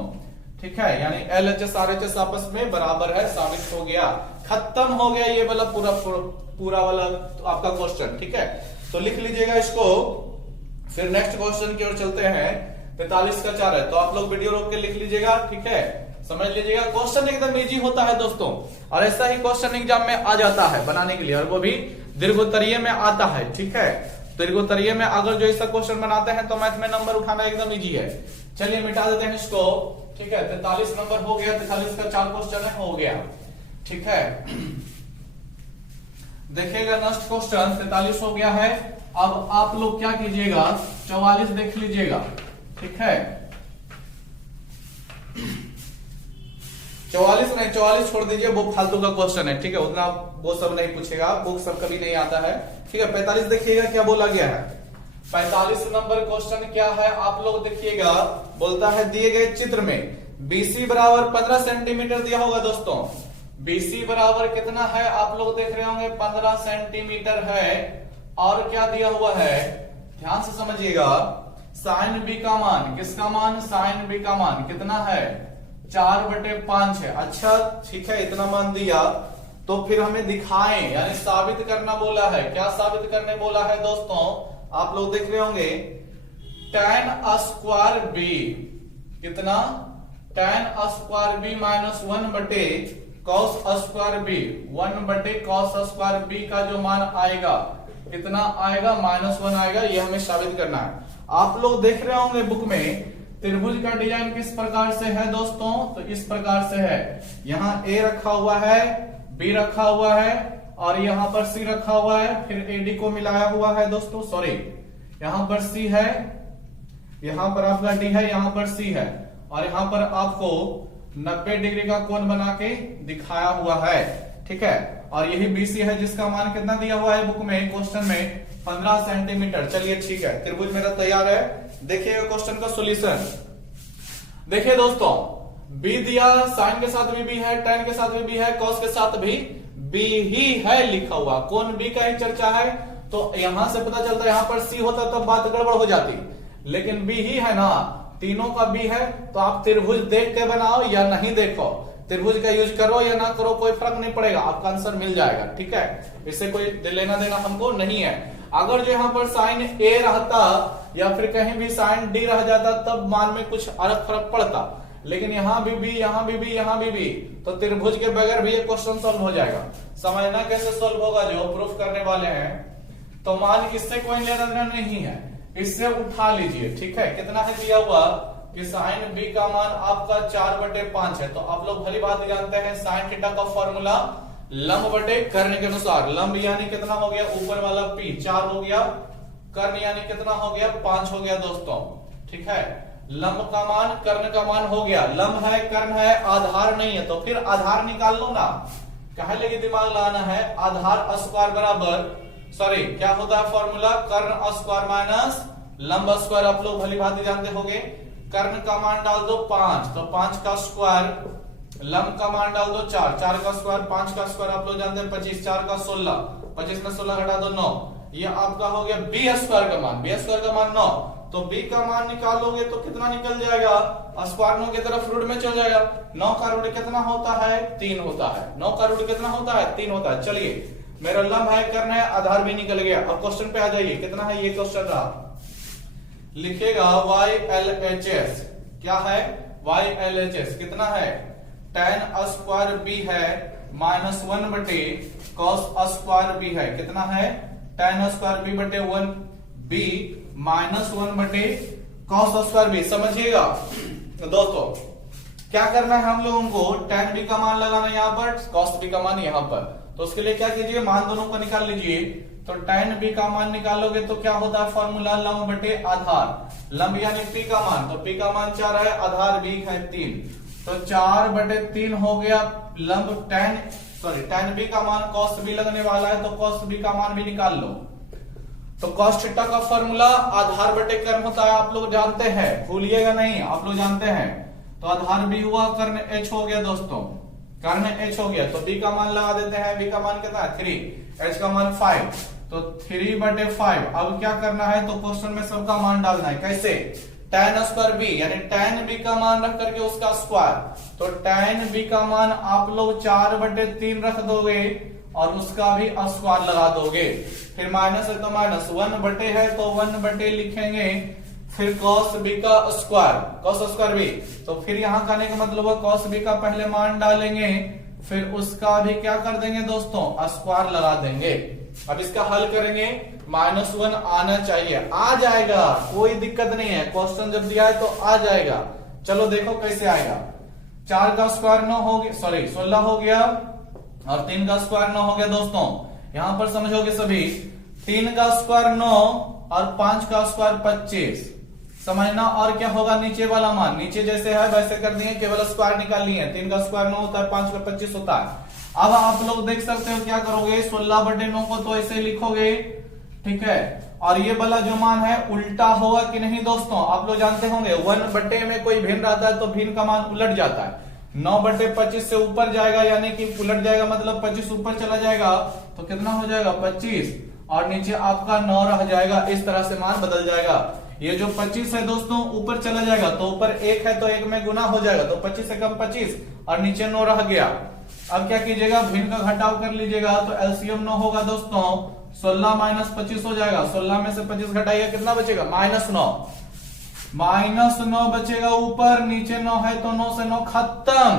ठीक है, यानी LHS RHS आपस में बराबर है, साबित हो गया, खत्म हो गया ये वाला पूरा वाला आपका क्वेश्चन। ठीक है, तो लिख लीजिएगा इसको। फिर नेक्स्ट क्वेश्चन की ओर चलते हैं। 43 का 4 है, तो आप लोग वीडियो रोक के लिख लीजिएगा। ठीक है, समझ लीजिएगा, क्वेश्चन एकदम इजी होता है दोस्तों, और ऐसा ही क्वेश्चन एग्जाम में आ जाता है बनाने के लिए, और वो भी दीर्घोत्तरीय में आता है। ठीक है, दीर्घोत्तरीय में अगर जो ऐसा क्वेश्चन बनाते हैं तो मैथ में नंबर उठाना एकदम इजी है। चलिए मिटा देते हैं इसको। ठीक है, 43 नंबर हो गया, 43 का 4 क्वेश्चन है, हो गया। ठीक है, देखिएगा नेक्स्ट क्वेश्चन 43 हो गया है। अब आप लोग क्या कीजिएगा, 44 देख लीजिएगा। ठीक है, 44 नहीं, 44 छोड़ दीजिए, वो फालतू का क्वेश्चन है। ठीक है, उतना वो सब नहीं पूछेगा, बुक सब कभी नहीं आता है। ठीक है, 45 देखिएगा क्या बोला गया है। 45 नंबर क्वेश्चन क्या है आप लोग देखिएगा, बोलता है दिए गए चित्र में BC बराबर 15 सेंटीमीटर दिया होगा दोस्तों। BC बराबर कितना है आप लोग देख रहे होंगे, 15 सेंटीमीटर है। और क्या दिया हुआ है, ध्यान से समझिएगा, साइन बी का मान, किसका मान, साइन बी का मान कितना है, 4/5 है। अच्छा ठीक है, इतना मान दिया तो फिर हमें दिखाएं, यानी साबित करना बोला है। क्या साबित करने बोला है दोस्तों, आप लोग देख रहे होंगे tan स्क्वायर बी कितना, tan square b minus 1/cos square b, 1/cos square b का जो मान आएगा कितना आएगा, -1 आएगा। ये हमें साबित करना है। आप लोग देख रहे होंगे बुक में त्रिभुज का डिजाइन किस प्रकार से है दोस्तों, तो इस प्रकार से है। यहाँ A रखा हुआ है, B रखा हुआ है, और यहाँ पर C रखा हुआ है, फिर AD को मिलाया हुआ है दोस्तों। सॉरी, यहाँ पर C है, यहाँ पर आपका D है, यहाँ पर C है, और यहाँ पर आपको 90 डिग्री का कोण बना के दिखाया हुआ है। ठीक है, और यही BC है जिसका मान कितना दिया हुआ है बुक में, क्वेश्चन में 15 सेंटीमीटर। चलिए ठीक है, त्रिभुज मेरा तैयार है। देखिएगा क्वेश्चन का सॉल्यूशन। देखिए दोस्तों, B दिया, साइन के साथ भी B है, tan के साथ भी B है, cos के साथ भी B ही है लिखा हुआ, कौन B का ही चर्चा है। तो यहां से पता चलता है, यहां पर C होता तब बात गड़बड़ हो जाती, लेकिन B ही है ना, तीनों का B है। तो आप त्रिभुज देख के बनाओ या नहीं देखो, त्रिभुज का यूज करो या ना करो कोई फर्क नहीं पड़ेगा, आपका आंसर मिल जाएगा। ठीक है, इससे कोई लेना देना हमको नहीं है। अगर जो यहाँ पर साइन A रहता या फिर कहीं भी साइन डी रह जाता तब मान में कुछ अलग फर्क पड़ता, लेकिन यहाँ भी यहाँ भी यहाँ भी तो त्रिभुज के बगैर भी ये क्वेश्चन सॉल्व हो जाएगा। समझना कैसे सॉल्व होगा जो प्रूफ करने वाले हैं। तो मान इससे कोई लेना देना नहीं है, इससे उठा लीजिए, ठीक है। कितना है दिया हुआ कि साइन बी का मान आपका 4/5 है। तो आप लोग भली बात जानते हैं साइन थीटा का फॉर्मूला लंब बटे कर्ण के अनुसार। लंब यानी कितना हो गया, ऊपर वाला पी 4 हो गया, कर्ण यानी कितना हो गया 5 हो गया दोस्तों, ठीक है। लंब का मान कर्ण का मान हो गया, लंब है कर्ण है आधार नहीं है, तो फिर आधार निकाल लो ना, कहे लगे दिमाग लगाना है। आधार स्क्वायर बराबर, सॉरी क्या होता है फॉर्मूला, कर्ण स्क्वायर माइनस लंब स्क्वायर। आप लोग भली भांति जानते होंगे। कर्ण का मान डाल दो 5, तो 5 का स्क्वायर, लंब का मान डाल दो 4, 4 का स्क्वायर, 5 का स्क्वायर आप लोग जानते हैं 25, 4 का 16, 25 में 16 घटा दो 9, ये आपका हो गया बी स्क्वायर का मान, बी स्क्वायर का मान 9। तो बी का मान निकालोगे तो कितना निकल जाएगा, स्क्वायर 9 की तरफ रूट में चल जाएगा। 9 का रूट कितना होता है 3 होता है, 9 का रूट कितना होता है 3 होता है। चलिए मेरा लंब है कर्ण है आधार भी निकल गया। अब क्वेश्चन पे आ जाइए, कितना है ये क्वेश्चन रहा, लिखेगा YLHS, क्या है YLHS कितना है, tan स्क्वायर बी है माइनस 1 बटे cos स्क्वायर बी है, कितना है tan स्क्वायर बी बटे 1 बी माइनस 1 बटे cos स्क्वायर बी। समझिएगा दोस्तों क्या करना है हम लोगों को, tan बी का मान लगाना है यहाँ पर, cos बी का मान यहाँ पर। तो उसके लिए क्या कीजिए, मान दोनों को निकाल लीजिए। तो tan बी का मान निकालोगे तो क्या होता है फॉर्मूला लंब बटे आधार। लंब यानी p का मान, तो p का मान 4 है, आधार b है 3, तो 4/3 हो गया लंब tan b का मान cos b लगने वाला है, तो cos b का मान भी निकाल लो। तो cos थीटा का फॉर्मूला आधार बटे कर्ण होता है, आप लोग जानते हैं, भूलिएगा नहीं, आप लोग जानते हैं। तो आधार b हुआ, कर्ण h हो गया दोस्तों, कर्ण h हो गया। तो b का मान लगा देते हैं, b का मान कितना है 3, h का मान 5, तो 3/5। अब क्या करना है, तो क्वेश्चन में सबका मान डालना है, कैसे, tan स्क्वायर b यानी tan b का मान रख करके उसका स्क्वायर। तो tan b का मान आप लोग 4/3 रख दोगे और उसका भी स्क्वायर लगा दोगे। फिर माइनस है तो माइनस, 1 बटे है तो 1 बटे लिखेंगे, फिर cos b का स्क्वायर, cos स्क्वायर b। तो फिर यहाँ करने का मतलब है cos b का पहले मान डालेंगे, फिर उसका भी क्या कर देंगे दोस्तों, स्क्वायर लगा देंगे। अब इसका हल करेंगे, -1 आना चाहिए, आ जाएगा, कोई दिक्कत नहीं है, क्वेश्चन जब दिया है तो आ जाएगा। चलो देखो कैसे आएगा, 4 का स्क्वायर 9 हो गया, सॉरी 16 हो गया, और 3 का स्क्वायर 9 हो गया दोस्तों। यहां पर समझोगे सभी, 3 का स्क्वायर 9 और 5 का स्क्वायर 25, समझना। और क्या होगा, नीचे वाला मान नीचे जैसे है वैसे कर दिए, केवल स्क्वायर निकाल लिए। 3 का स्क्वायर 9 होता है, 5 का 25 होता है। अब आप लोग देख सकते हो क्या करोगे, 16/9 को तो ऐसे लिखोगे, ठीक है। और ये वाला जो मान है उल्टा होगा कि नहीं दोस्तों, आप लोग जानते होंगे 1/, में कोई भिन्न रहता है तो भिन्न का मान उलट जाता है। 9/25 से ऊपर जाएगा यानी कि उलट जाएगा, मतलब 25 ऊपर चला जाएगा तो कितना हो जाएगा 25, और नीचे आपका 9 रह जाएगा। इस तरह से मान बदल जाएगा। ये जो 25 है दोस्तों ऊपर चला जाएगा, तो ऊपर 1 है तो 1 में गुना हो जाएगा, तो 25 से कम 25 और नीचे 9 रह गया। अब क्या कीजिएगा, भिन्न का घटाव कर लीजिएगा, तो एलसीएम 9 होगा दोस्तों, 16 माइनस 25 हो जाएगा। 16 में से 25 घटाइएगा, कितना बचेगा -9 बचेगा ऊपर, नीचे 9 है तो 9 से 9 खत्म,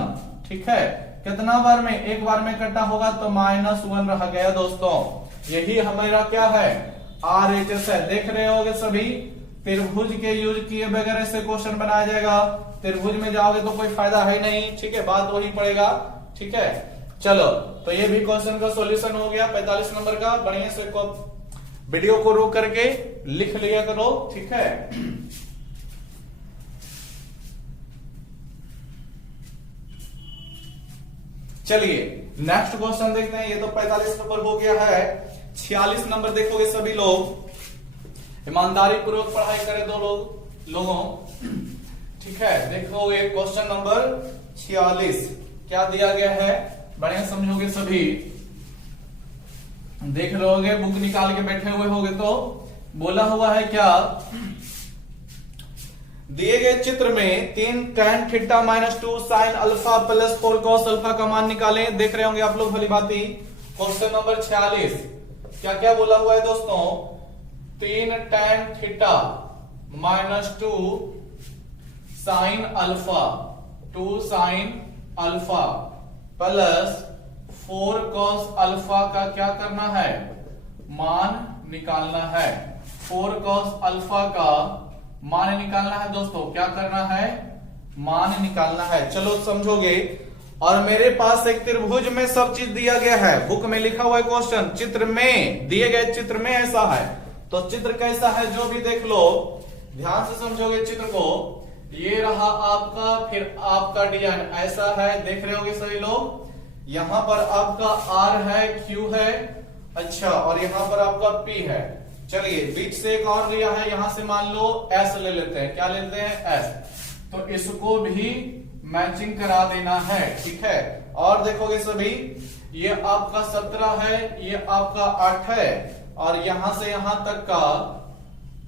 ठीक है। कितना बार में, एक बार में कटा होगा तो -1 रह गया दोस्तों। यही हमारा क्या है RHS है। देख रहे होगे सभी, त्रिभुज के यूज किए बगैर से क्वेश्चन बनाया जाएगा, त्रिभुज में जाओगे तो कोई फायदा है नहीं, ठीक है, बात वही पड़ेगा, ठीक है। चलो तो ये भी क्वेश्चन का सॉल्यूशन हो गया 45 नंबर का। बढ़िया से वीडियो को रोक करके लिख लिया करो, ठीक है। चलिए नेक्स्ट क्वेश्चन देखते हैं। ये तो 45 नंबर हो गया है। 46 नंबर देखोगे सभी लोग, ईमानदारी पूर्वक पढ़ाई करें दो लोगों, ठीक है। देखोगे क्वेश्चन नंबर 46 क्या दिया गया है, बढ़िया समझोगे सभी, देख रहोगे, बुक निकाल के बैठे हुए होगे तो बोला हुआ है क्या, दिए गए चित्र में 3 tan theta -2 sin alpha plus 4 cos alpha का मान निकालें। देख रहे होंगे आप लोग भली भांति। क्वेश्चन नंबर 46 क्या क्या बोला हुआ है दोस्तों, 3 tan theta -2 sine alpha, 2 sine alpha plus 4 cos alpha का क्या करना है, मान निकालना है। 4 कॉस अल्फा का मान निकालना है दोस्तों, क्या करना है, मान निकालना है। चलो समझोगे। और मेरे पास एक त्रिभुज में सब चीज दिया गया है, बुक में लिखा हुआ है क्वेश्चन, चित्र में दिए गए चित्र में ऐसा है। तो चित्र कैसा है जो भी देख लो, ध्यान से समझोगे चित्र को। ये रहा आपका, फिर आपका डिजाइन ऐसा है, देख रहे होगे सभी लोग। यहां पर आपका R है, Q है, अच्छा, और यहां पर आपका P है। चलिए बीच से एक और दिया है, यहां से मान लो S ले लेते हैं, क्या लेते हैं, S। तो इसको भी मैचिंग करा देना है, ठीक है। और देखोगे सभी, ये आपका 17 है, ये आपका 8 है, और यहां से यहां तक का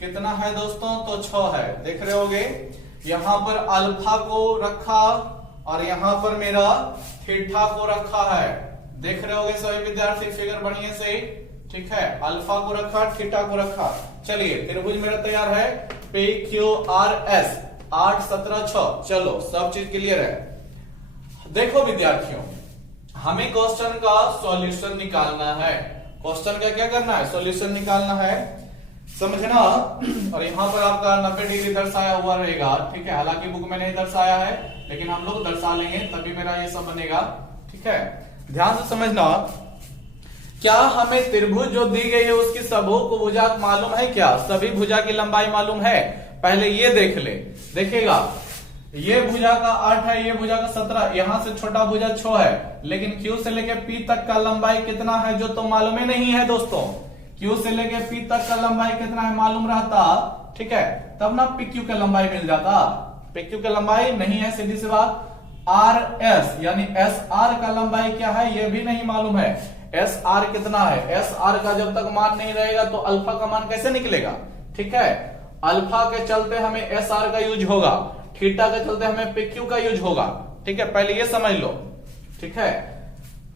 कितना है दोस्तों, तो 6 है। देख रहे होगे, यहां पर अल्फा को रखा और यहां पर मेरा थीटा को रखा है। देख रहे होगे सभी विद्यार्थी फिगर बढ़िया से, ठीक है। अल्फा को रखा, थीटा को रखा। चलिए त्रिभुज मेरा तैयार है, पी क्यू आर एस, 8 17 6। चलो सब चीज क्लियर है। देखो विद्यार्थियों, हमें क्वेश्चन का सॉल्यूशन निकालना है। क्वेश्चन का क्या करना है, सॉल्यूशन निकालना है, समझना। और यहां पर आपका 90 डिग्री दर्शाया हुआ रहेगा, ठीक है। हालांकि बुक में नहीं दर्शाया है, लेकिन हम लोग दर्शा लेंगे, तभी मेरा ये सब बनेगा, ठीक है। ध्यान से समझना। क्या हमें त्रिभुज जो दी गई है उसकी सबों को भुजा मालूम है क्या, सभी भुजा की लंबाई मालूम है? पहले ये देख ले, देखिएगा, ये भुजा का 8 है, ये भुजा का 17, यहां से छोटा भुजा 6 है, लेकिन Q से लेके P तक का लंबाई कितना है जो तो मालूम ही नहीं है दोस्तों। Q से लेके P तक का लंबाई कितना है मालूम रहता, ठीक है, तब ना PQ का लंबाई मिल जाता। PQ का लंबाई नहीं है, सीधी सी बात। RS यानी SR का लंबाई क्या है ये भी नहीं मालूम है। SR कितना है, SR का जब तक मान नहीं रहेगा तो अल्फा का मान कैसे निकलेगा, ठीक है। अल्फा के चलते हमें SR का यूज होगा, थीटा के चलते हमें PQ का यूज होगा, ठीक है। पहले ये समझ लो, ठीक है।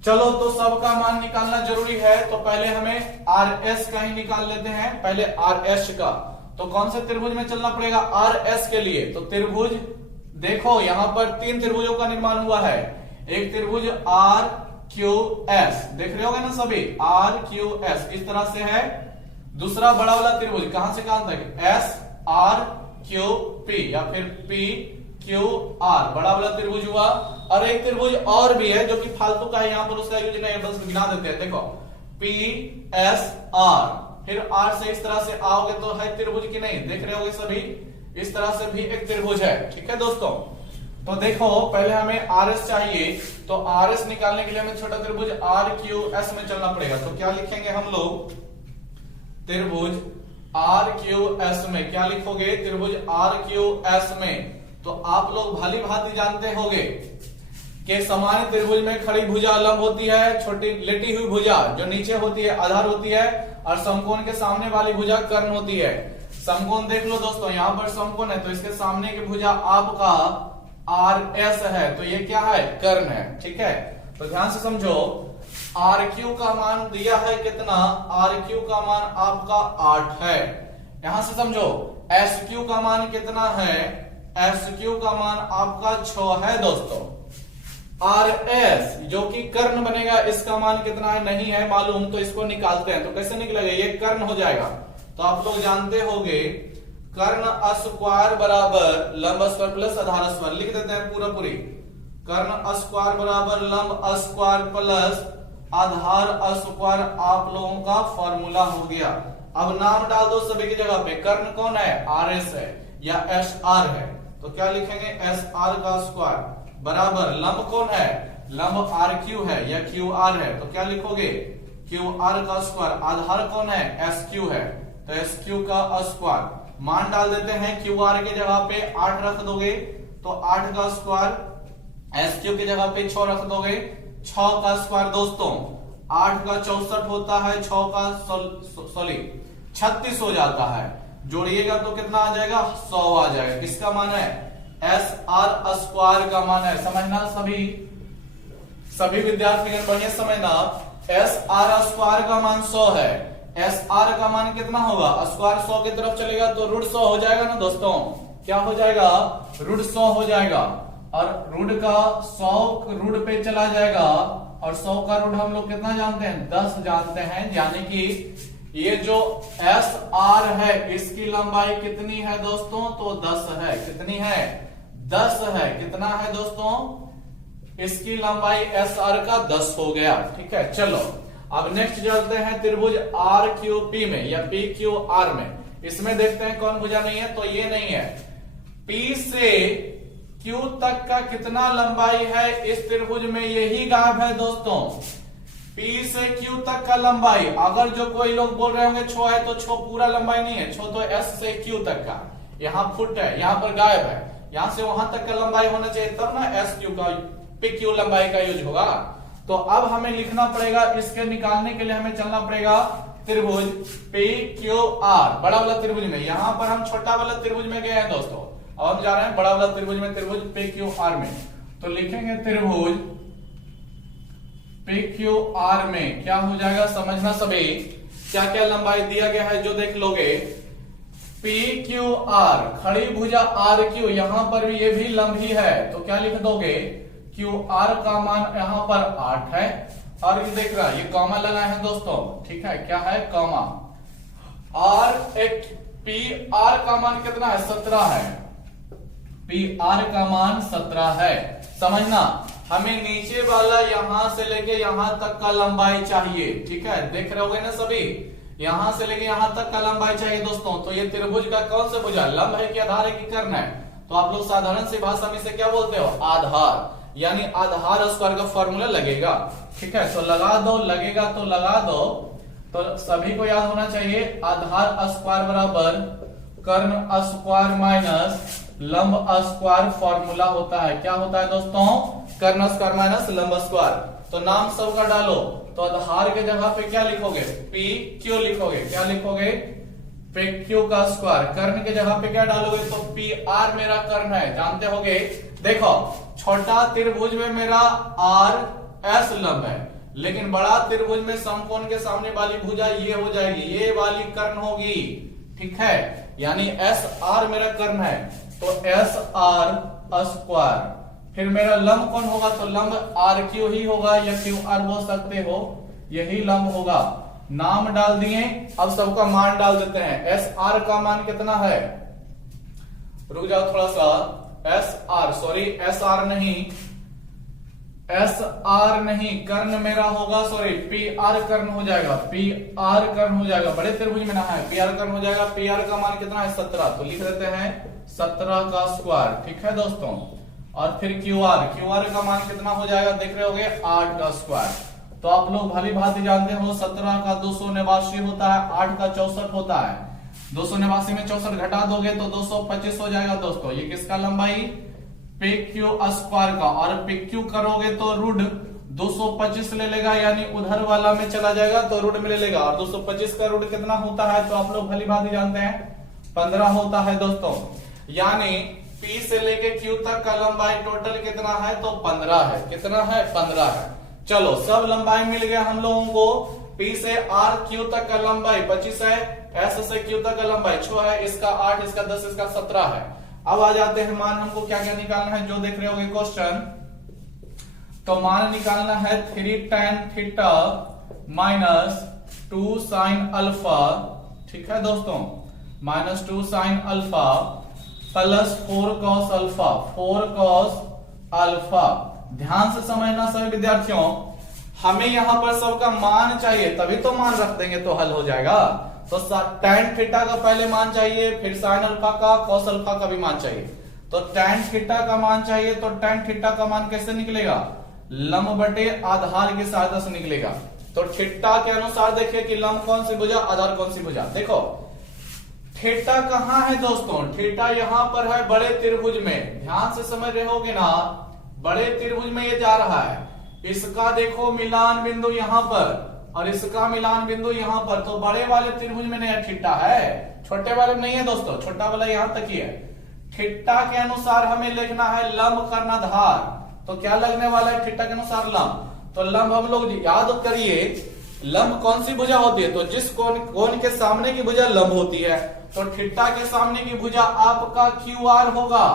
चलो तो सबका मान निकालना जरूरी है, तो पहले हमें RS का ही निकाल लेते हैं, पहले RS का। तो कौन से त्रिभुज में चलना पड़ेगा, RS के लिए। तो त्रिभुज देखो, यहां पर 3 त्रिभुजों का निर्माण हुआ है। एक त्रिभुज RQS, देख रहे होगे ना सभी, RQS इस तरह से है। दूसरा बड़ा वाला त्रिभुज कहां से कहां तक, SRQP या फिर PQR, बड़ा वाला त्रिभुज हुआ। और एक त्रिभुज और भी है जो कि फालतू का है, यहां पर उसका यूज नहीं है, बस गिना देते हैं। देखो PSR, फिर R से इस तरह से आओगे तो है त्रिभुज की नहीं, देख रहे होगे सभी, इस तरह से भी एक त्रिभुज है, ठीक है दोस्तों। तो देखो पहले हमें RS चाहिए, तो RS निकालने के लिए हमें छोटा त्रिभुज RQS में चलना पड़ेगा। तो क्या लिखेंगे हम लोग, त्रिभुज RQS में क्या लिखोगे, त्रिभुज RQS में। तो आप लोग भली भांति जानते होंगे कि सामान्य त्रिभुज में खड़ी भुजा लंब होती है, छोटी लेटी हुई भुजा जो नीचे होती है आधार होती है, और समकोण के सामने वाली भुजा कर्ण होती है। समकोण देख लो दोस्तों, यहां पर समकोण है, तो इसके सामने की भुजा आपका RS है, तो ये क्या है, कर्ण है, ठीक है। तो ध्यान से समझो, RQ का मान दिया है कितना, RQ का मान आपका 8 है। यहां से समझो SQ का मान कितना है, SQ का मान आपका 6 है दोस्तों। RS जो कि कर्ण बनेगा, इसका मान कितना है नहीं है मालूम, तो इसको निकालते हैं। तो कैसे निकलेगा, ये कर्ण हो जाएगा। तो आप लोग जानते होंगे कर्ण स्क्वायर बराबर लंब स्क्वायर प्लस आधार स्क्वायर, लिख देते हैं पूरा पूरी। कर्ण स्क्वायर बराबर लंब स्क्वायर प्लस आधार स्क्वायर आप लोगों का फॉर्मूला हो गया। अब नाम डाल दो सभी की जगह पे, कर्ण कौन है, RS है या SR है, तो क्या लिखेंगे, SR का स्क्वायर बराबर लंब कौन है, लंब RQ है या QR है, तो क्या लिखोगे, QR का स्क्वायर, आधार कौन है, SQ है, तो SQ का स्क्वायर। मान डाल देते हैं, QR की जगह पे 8 रख दोगे तो 8 का स्क्वायर, SQ की जगह पे 6 रख दोगे, 6 का स्क्वायर दोस्तों 8 का 64 होता है, 6 का 36 हो जाता है, जोड़िएगा तो कितना आ जाएगा, 100 आ जाएगा। किसका मान है, SR स्क्वायर का मान है। समझना सभी विद्यार्थी बढ़िया समझना, SR स्क्वायर का मान 100 है, एस आर का मान कितना होगा, स्क्वायर 100 की तरफ चलेगा तो रूट 100 हो जाएगा ना दोस्तों, क्या हो जाएगा, रूट 100 हो जाएगा। और रूट का 100 रूट पे चला जाएगा, और 100 का रूट हम लोग कितना जानते हैं, 10 जानते हैं। यानी कि ये जो एस आर है इसकी लंबाई कितनी है दोस्तों, तो 10 है। कितनी है, 10 है। कितना है दोस्तों, इसकी लंबाई एस आर का 10 हो गया। ठीक है, चलो अब नेक्स्ट चलते हैं त्रिभुज आर क्यू पी में या पी क्यू आर में। इसमें देखते हैं कौन भुजा नहीं है, तो ये नहीं है। पी से क्यू तक का कितना लंबाई है इस त्रिभुज में, यही गायब है दोस्तों। पी से क्यू तक का लंबाई, अगर जो कोई लोग बोल रहे होंगे छो है, तो छो पूरा लंबाई नहीं है, छो तो एस से क्यू तक का, यहाँ फुट है, यहाँ पर गायब है, यहां से वहां तक का लंबाई होना चाहिए, तब ना एस क्यू का पी क्यू लंबाई का यूज होगा। तो अब हमें लिखना पड़ेगा, इसके निकालने के लिए हमें चलना पड़ेगा त्रिभुज पी क्यू आर, बड़ा वाला त्रिभुज में। यहां पर हम छोटा वाला त्रिभुज में गए हैं दोस्तों, अब हम जा रहे हैं बड़ा वाला त्रिभुज में, त्रिभुज पी क्यू आर में। तो लिखेंगे त्रिभुज पी क्यू आर में क्या हो जाएगा, समझना सभी क्या क्या लंबाई दिया गया है जो देख लोगे। पी क्यू आर, खड़ी भुजा आर क्यू, यहां पर भी ये भी लंब ही है, तो क्या लिख दोगे, क्यू आर का मान यहां पर 8 है, और ये देख रहा है, ये कॉमा लगाए हैं दोस्तों। ठीक है, क्या है, कॉमा। आर एक पी आर का मान कितना है, 17 है। पी आर का मान 17 है। समझना, हमें नीचे वाला यहां से लेके यहां तक का लंबाई चाहिए। ठीक है, देख रहे होगे ना सभी, यहां से लेके यहां तक का लंबाई चाहिए दोस्तों। तो ये त्रिभुज का कौन सा भुजा, लंब है कि आधार है कि कर्ण है, तो आप लोग साधारण सी भाषा में से क्या बोलते हो, आधार, यानी आधार स्क्वायर का फॉर्मूला लगेगा। ठीक है, तो लगा दो, लगेगा तो लगा दो। तो सभी को याद होना चाहिए, आधार स्क्वायर बराबर कर्ण स्क्वायर माइनस लंब स्क्वायर फॉर्मूला होता है। क्या होता है दोस्तों, कर्ण स्क्वायर माइनस लंब स्क्वायर। तो नाम सबका डालो, तो आधार के जगह पे क्या लिखोगे, पी क्यू लिखोगे। क्या लिखोगे, पी क्यू का स्क्वायर। कर्ण के जगह पे क्या डालोगे, तो पी आर मेरा कर्ण है, जानते होगे। देखो, छोटा त्रिभुज में मेरा आर एस लंब है, लेकिन बड़ा त्रिभुज में समकोण के सामने वाली भुजा ये हो जाएगी, ये वाली कर्ण होगी। ठीक है, यानी एस आर मेरा कर्ण है, तो एस आर स्क्वायर। फिर मेरा लंब कौन होगा, तो लंब आर क्यू ही होगा, या क्यू आर बोल सकते हो, यही लंब होगा। नाम डाल दिए, अब सबका मान डाल देते हैं। एस आर का मान कितना है, रुक जाओ थोड़ा सा, S R, sorry S R नहीं, एस आर नहीं, कर्ण मेरा होगा, सॉरी पी आर कर्ण हो जाएगा, पी आर कर्ण हो जाएगा, बड़े त्रिभुज में ना है, पी आर कर्ण हो जाएगा। पी आर का मान कितना है, 17, तो लिख देते हैं 17 का स्क्वायर। ठीक है दोस्तों, और फिर क्यू आर, क्यू आर का मान कितना हो जाएगा, देख रहे होगे, 8 का स्क्वायर। तो आप लोग भली भांति जानते हो, 17 का 289 होता है, 8 का 64 होता है। 289 में 64 घटा दोगे तो 225 हो जाएगा दोस्तों। ये किसका लंबाई, पी क्यू स्क्वायर का, और पी क्यू करोगे तो रूट 225 ले लेगा, यानी उधर वाला में चला जाएगा तो रूट में ले लेगा। और 225 का रूट कितना होता है, तो आप लोग भली भांति जानते हैं, 15 होता है दोस्तों। यानी पी से लेके क्यू तक का लंबाई टोटल कितना है, तो 15 है। कितना है, 15 है। चलो, सब लंबाई मिल गया हम लोगों को। पी से आर क्यू तक का लंबाई 25 है, एस से क्यू तक का लंबाई 6 है, इसका 8, इसका 10, इसका 17 है। अब आ जाते हैं मान, हमको क्या क्या निकालना है, जो देख रहे होगे क्वेश्चन। तो मान निकालना है 3 tan theta minus 2 sin alpha. ठीक है दोस्तों, minus 2 sin alpha plus 4 cos alpha, 4 cos alpha. ध्यान से समझना सभी विद्यार्थियों, हमें यहां पर सबका मान चाहिए, तभी तो मान रख देंगे तो हल हो जाएगा। तो tan थीटा का पहले मान चाहिए, फिर sin अल्फा का, cos अल्फा का भी मान चाहिए। तो tan थीटा का मान चाहिए, तो tan थीटा का मान कैसे निकलेगा, लंब बटे आधार की सहायता से निकलेगा। तो थीटा के अनुसार देखिए कि लंब कौन सी भुजा, आधार कौन सी भुजा। देखो थीटा कहां है दोस्तों, थीटा यहां पर है बड़े त्रिभुज में, ध्यान से समझ रहे होगे ना, बड़े त्रिभुज में ये जा रहा है। इसका देखो मिलान बिंदु यहां पर, और इसका मिलान बिंदु यहां पर, तो बड़े वाले त्रिभुज में नहीं थीटा है, छोटे वाले में नहीं है दोस्तों, छोटा वाला यहां तक ही है। थीटा के अनुसार हमें लिखना है लंब कर्णधार, तो क्या लगने वाला है थीटा के अनुसार लंब। तो लंब हम लोग याद करिए लंब कौन सी भुजा होती है? तो जिस कोण के सामने की भुजा लंब होती है, तो थीटा के सामने की भुजा आपका क्यू आर होगा।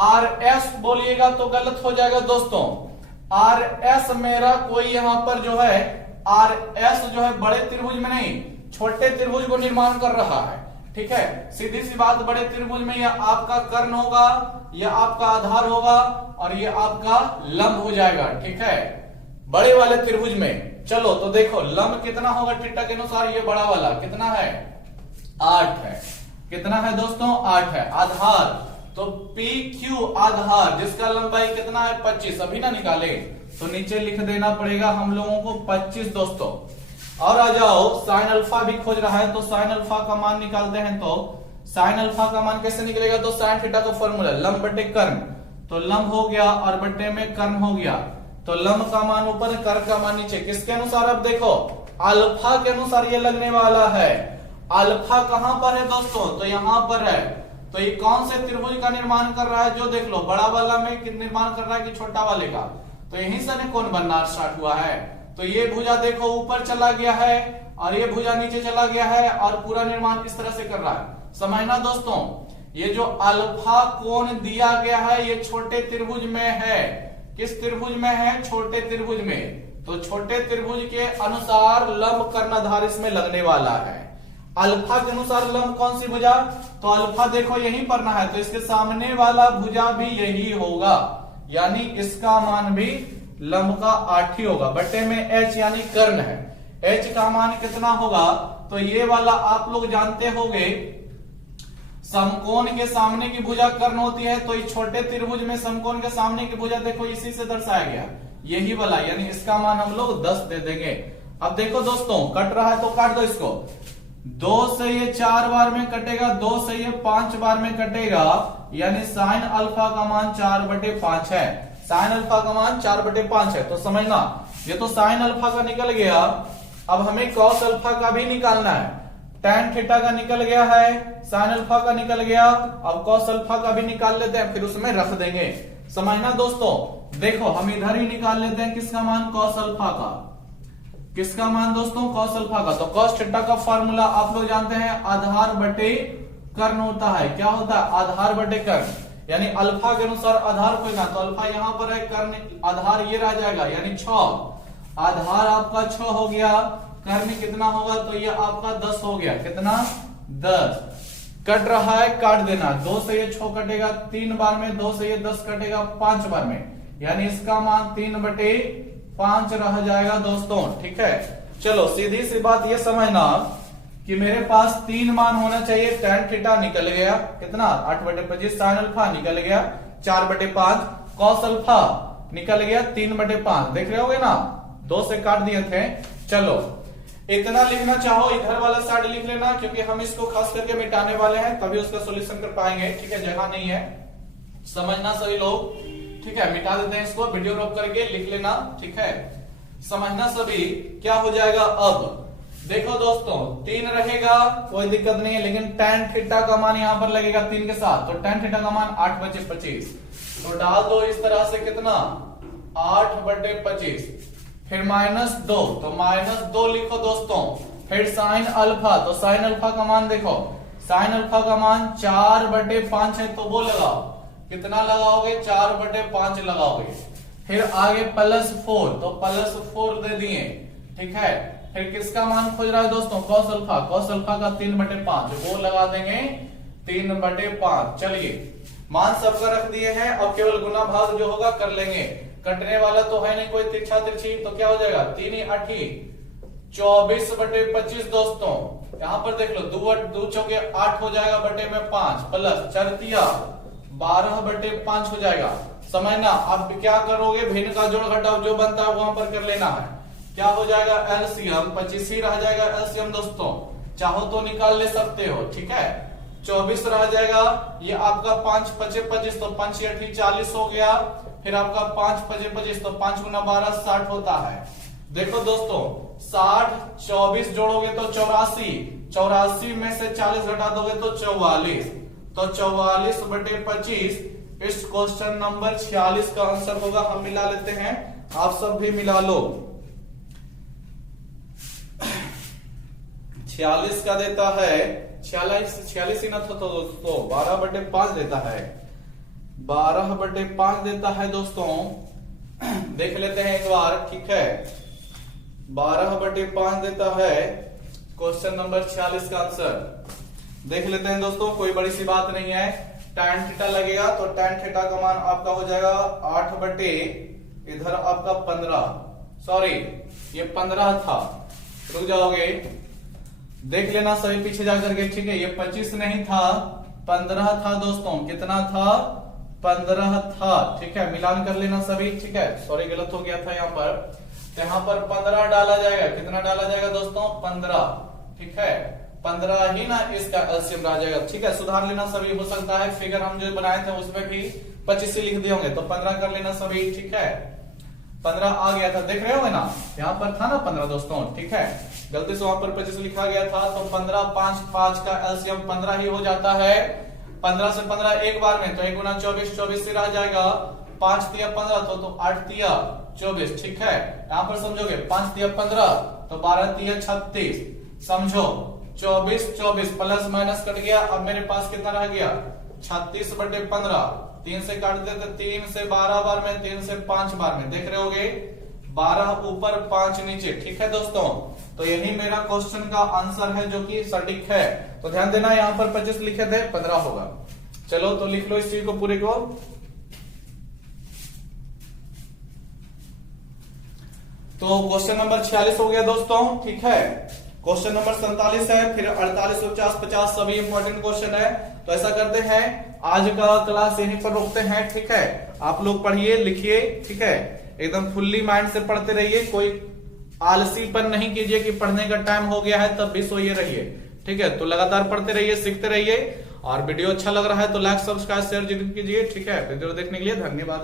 आर एस बोलिएगा तो गलत हो जाएगा दोस्तों। आर एस मेरा कोई यहां पर जो है आर एस जो है बड़े त्रिभुज में नहीं, छोटे त्रिभुज को निर्माण कर रहा है। ठीक है, सीधी सी बात, बड़े त्रिभुज में यह आपका कर्ण होगा, यह आपका आधार होगा और यह आपका लंब हो जाएगा। ठीक है, बड़े वाले त्रिभुज में। चलो तो देखो लंब कितना होगा थीटा के अनुसार, ये बड़ा वाला कितना है? 8 है। कितना है दोस्तों? 8 है। आधार तो पी क्यू आधार जिसका लंबाई कितना है? 25। अभी ना निकाले तो नीचे लिख देना पड़ेगा हम लोगों को 25 दोस्तों। और आ जाओ साइन अल्फा भी खोज रहा है, तो साइन अल्फा का मान निकालते हैं। तो साइन अल्फा का मान कैसे निकलेगा? तो साइन थीटा का फॉर्मूला लंब बटे कर्ण, तो लंब हो गया और बटे में कर्ण हो गया। तो लंब का मान ऊपर, कर्ण का मान नीचे। किसके अनुसार? अब देखो अल्फा के अनुसार ये लगने वाला है। अल्फा कहां पर है दोस्तों? तो यहां पर है। तो ये कौन से त्रिभुज का निर्माण कर रहा है? जो देख लो बड़ा वाला में निर्माण कर रहा है कि छोटा वाले का? तो यहीं से कौन बनना स्टार्ट हुआ है। तो ये भुजा देखो ऊपर चला गया है और ये भुजा नीचे चला गया है और पूरा निर्माण इस तरह से कर रहा है। समझना दोस्तों, ये जो अल्फा कोण दिया गया है ये छोटे त्रिभुज में है। किस त्रिभुज में है? छोटे त्रिभुज में। तो छोटे त्रिभुज के अनुसार लंब कर्णधार इसमें लगने वाला है। अल्फा के अनुसार लंब कौन सी भुजा? तो अल्फा देखो यहीं पर ना है, तो इसके सामने वाला भुजा भी यही होगा, यानी इसका मान भी लंब का 8 ही होगा। बटे में एच यानी कर्ण है। एच का मान कितना होगा? तो ये वाला आप लोग जानते होंगे, समकोण के सामने की भुजा कर्ण होती है। तो इस छोटे त्रिभुज में समकोण के सामने की भुजा देखो इसी से दर्शाया गया, यही वाला, यानी इसका मान हम लोग 10 दे देंगे। अब देखो दोस्तों कट रहा है तो काट दो इसको। 2 से ये 4 बार में कटेगा, 2 से ये 5 बार में कटेगा, यानी साइन अल्फा का मान 4/5 है। साइन अल्फा का मान 4/5 है। तो समझना ये तो साइन अल्फा का निकल गया। अब हमें कॉस अल्फा का भी निकालना है। टैन थीटा का निकल गया है, साइन अल्फा का निकल गया, अब कॉस अल्फा का भी निकाल लेते हैं, फिर उसमें रख देंगे। समझना दोस्तों, देखो हम इधर ही निकाल लेते हैं किसका मान? कॉस अल्फा का। किसका मान दोस्तों? कॉस अल्फा का। तो कॉस थीटा का फॉर्मूला आप लोग जानते हैं, आधार बटे कर्ण होता है। क्या होता है? आधार बटे कर्ण। यानी अल्फा के अनुसार आधार कोई ना, तो अल्फा यहां पर है, कर्ण आधार ये रह जाएगा, यानी 6। आधार आपका 6 हो गया, कर्ण कितना होगा? तो ये आपका 10 हो गया। कितना? 10। कट रहा है, काट देना। 2 से ये 6 कटेगा 3 बार में, 2 से ये 10 कटेगा 5 बार में, यानी इसका मान 3/5 रह जाएगा दोस्तों। ठीक है, चलो सीधी सी बात ये समझना कि मेरे पास 3 मान होना चाहिए। टैन थीटा निकल गया, कितना? 8/25। साइन अल्फा निकल गया 4/5। कॉस अल्फा निकल गया 3/5। देख रहे होगे ना, 2 से काट दिए थे। चलो इतना लिखना चाहो इधर वाला साइड लिख लेना, क्योंकि हम इसको खास करके मिटाने वाले हैं, तभी उसका सोल्यूशन कर पाएंगे। ठीक है, जगह नहीं है, समझना सभी लोग। ठीक है, मिटा देते हैं इसको, वीडियो रोक करके लिख लेना। ठीक है, समझना सभी। क्या हो जाएगा? अब देखो दोस्तों 3 रहेगा, कोई दिक्कत नहीं है, लेकिन टैन थीटा का मान यहां पर लगेगा 3 के साथ। तो टैन थीटा का मान 8/25। तो डाल दो इस तरह से, कितना? 8/25। फिर -2, तो -2 लिखो दोस्तों। फिर साइन अल्फा, तो साइन अल्फा का मान देखो, साइन अल्फा का मान 4/5 है, तो वो लगाओ। कितना लगाओगे? 4/5 लगाओगे। फिर आगे +4, तो +4 दे दिए। ठीक है, फिर किसका मान खोज रहा है दोस्तों? Cos alpha. कॉस अल्फा का 3/5, वो लगा देंगे 3/5। चलिए मान सबका रख दिए हैं, अब केवल गुना भाग जो होगा कर लेंगे। कटने वाला तो है नहीं कोई तिरछा तिरछी, तो क्या हो जाएगा? 3 8 24/25 दोस्तों। यहां पर देख लो, 2 चौके 8 हो जाएगा, बटे में 5 प्लस 4 तिया 12/5 हो जाएगा। समझना, अब क्या करोगे? भिन्न का जोड़ घटाव जो बनता है वहां पर कर लेना है। क्या हो जाएगा? एलसीएम 25 ही रह जाएगा। एलसीएम दोस्तों चाहो तो निकाल ले सकते हो। ठीक है, 24 रह जाएगा। ये आपका 5 5 25, तो 5 8 40 हो गया। फिर आपका 5 5 25, तो 5 गुना 12 60 होता है। देखो दोस्तों 60 24 जोड़ोगे तो 84, 84 में से 40 घटा दोगे तो 44, तो 44/25 इस क्वेश्चन नंबर 46 का आंसर होगा। हम मिला लेते हैं, आप सब भी मिला लो। 46 का देता है 46 ही ना था तो दोस्तों 12/5 देता है, 12/5 देता है दोस्तों। देख लेते हैं एक बार, ठीक है। 12/5 देता है क्वेश्चन नंबर 46 का आंसर। देख लेते हैं दोस्तों, कोई बड़ी सी बात नहीं है। tan थीटा लगेगा तो tan थीटा का मान आपका हो जाएगा 8 इधर आपका 15, सॉरी ये 15 था, रुक जाओगे, देख लेना सभी पीछे जाकर के, ठीक है। ये 25 नहीं था 15 था दोस्तों, कितना था 15 था, ठीक है। मिलान कर लेना सभी, ठीक है। सॉरी गलत हो गया था यहाँ पर, तो यहाँ पर 15 डाला जाएगा, कितना डाला जाएगा दोस्तों 15, ठीक है। 15 ही ना इसका एलसीएम रह जाएगा, ठीक है। सुधार लेना सभी, हो सकता है फिगर हम जो बनाए थे उसमें भी 25 से लिख दिए होंगे, तो 15 कर लेना सभी, ठीक है। 15 आ गया था, देख रहे हो ना, यहाँ पर था ना 15 दोस्तों, ठीक है। गलती से वहां पर 25 लिखा गया था, तो 15 5 का एलसीएम 15 ही हो जाता है। 15 से 15 एक बार में, तो 1 गुना 24, 24 से रह जाएगा 5 तिया 15, तो 8 तिया 24, ठीक है। यहाँ पर समझोगे 5 तिया 15, तो 12 तिया 36, समझो 24 प्लस माइनस कट गया, अब मेरे पास कितना रह गया 36/15, 3 से काट देते, 3 से 12 बार में, 3 से 5 बार में, देख रहे होगे 12 ऊपर 5 नीचे, ठीक है दोस्तों। तो यही मेरा क्वेश्चन का आंसर है जो कि सटीक है। तो ध्यान देना, यहाँ पर 25 लिखे थे, 15 होगा। चलो तो लिख लो इस चीज को पूरे को। तो क्वेश्चन नंबर 46 हो गया दोस्तों, ठीक है। क्वेश्चन नंबर 47 है, फिर 48, 49, 50 सभी इंपॉर्टेंट क्वेश्चन है। तो ऐसा करते हैं, आज का क्लास यहीं पर रोकते हैं, ठीक है। आप लोग पढ़िए लिखिए, ठीक है, एकदम फुल्ली माइंड से पढ़ते रहिए, कोई आलसीपन नहीं कीजिए कि पढ़ने का टाइम हो गया है तब भी सोइए रहिए, ठीक है। तो लगातार पढ़ते रहिए, सीखते रहिए, और वीडियो अच्छा लग रहा है तो लाइक सब्सक्राइब शेयर जरूर कीजिए, ठीक है। वीडियो देखने के लिए धन्यवाद।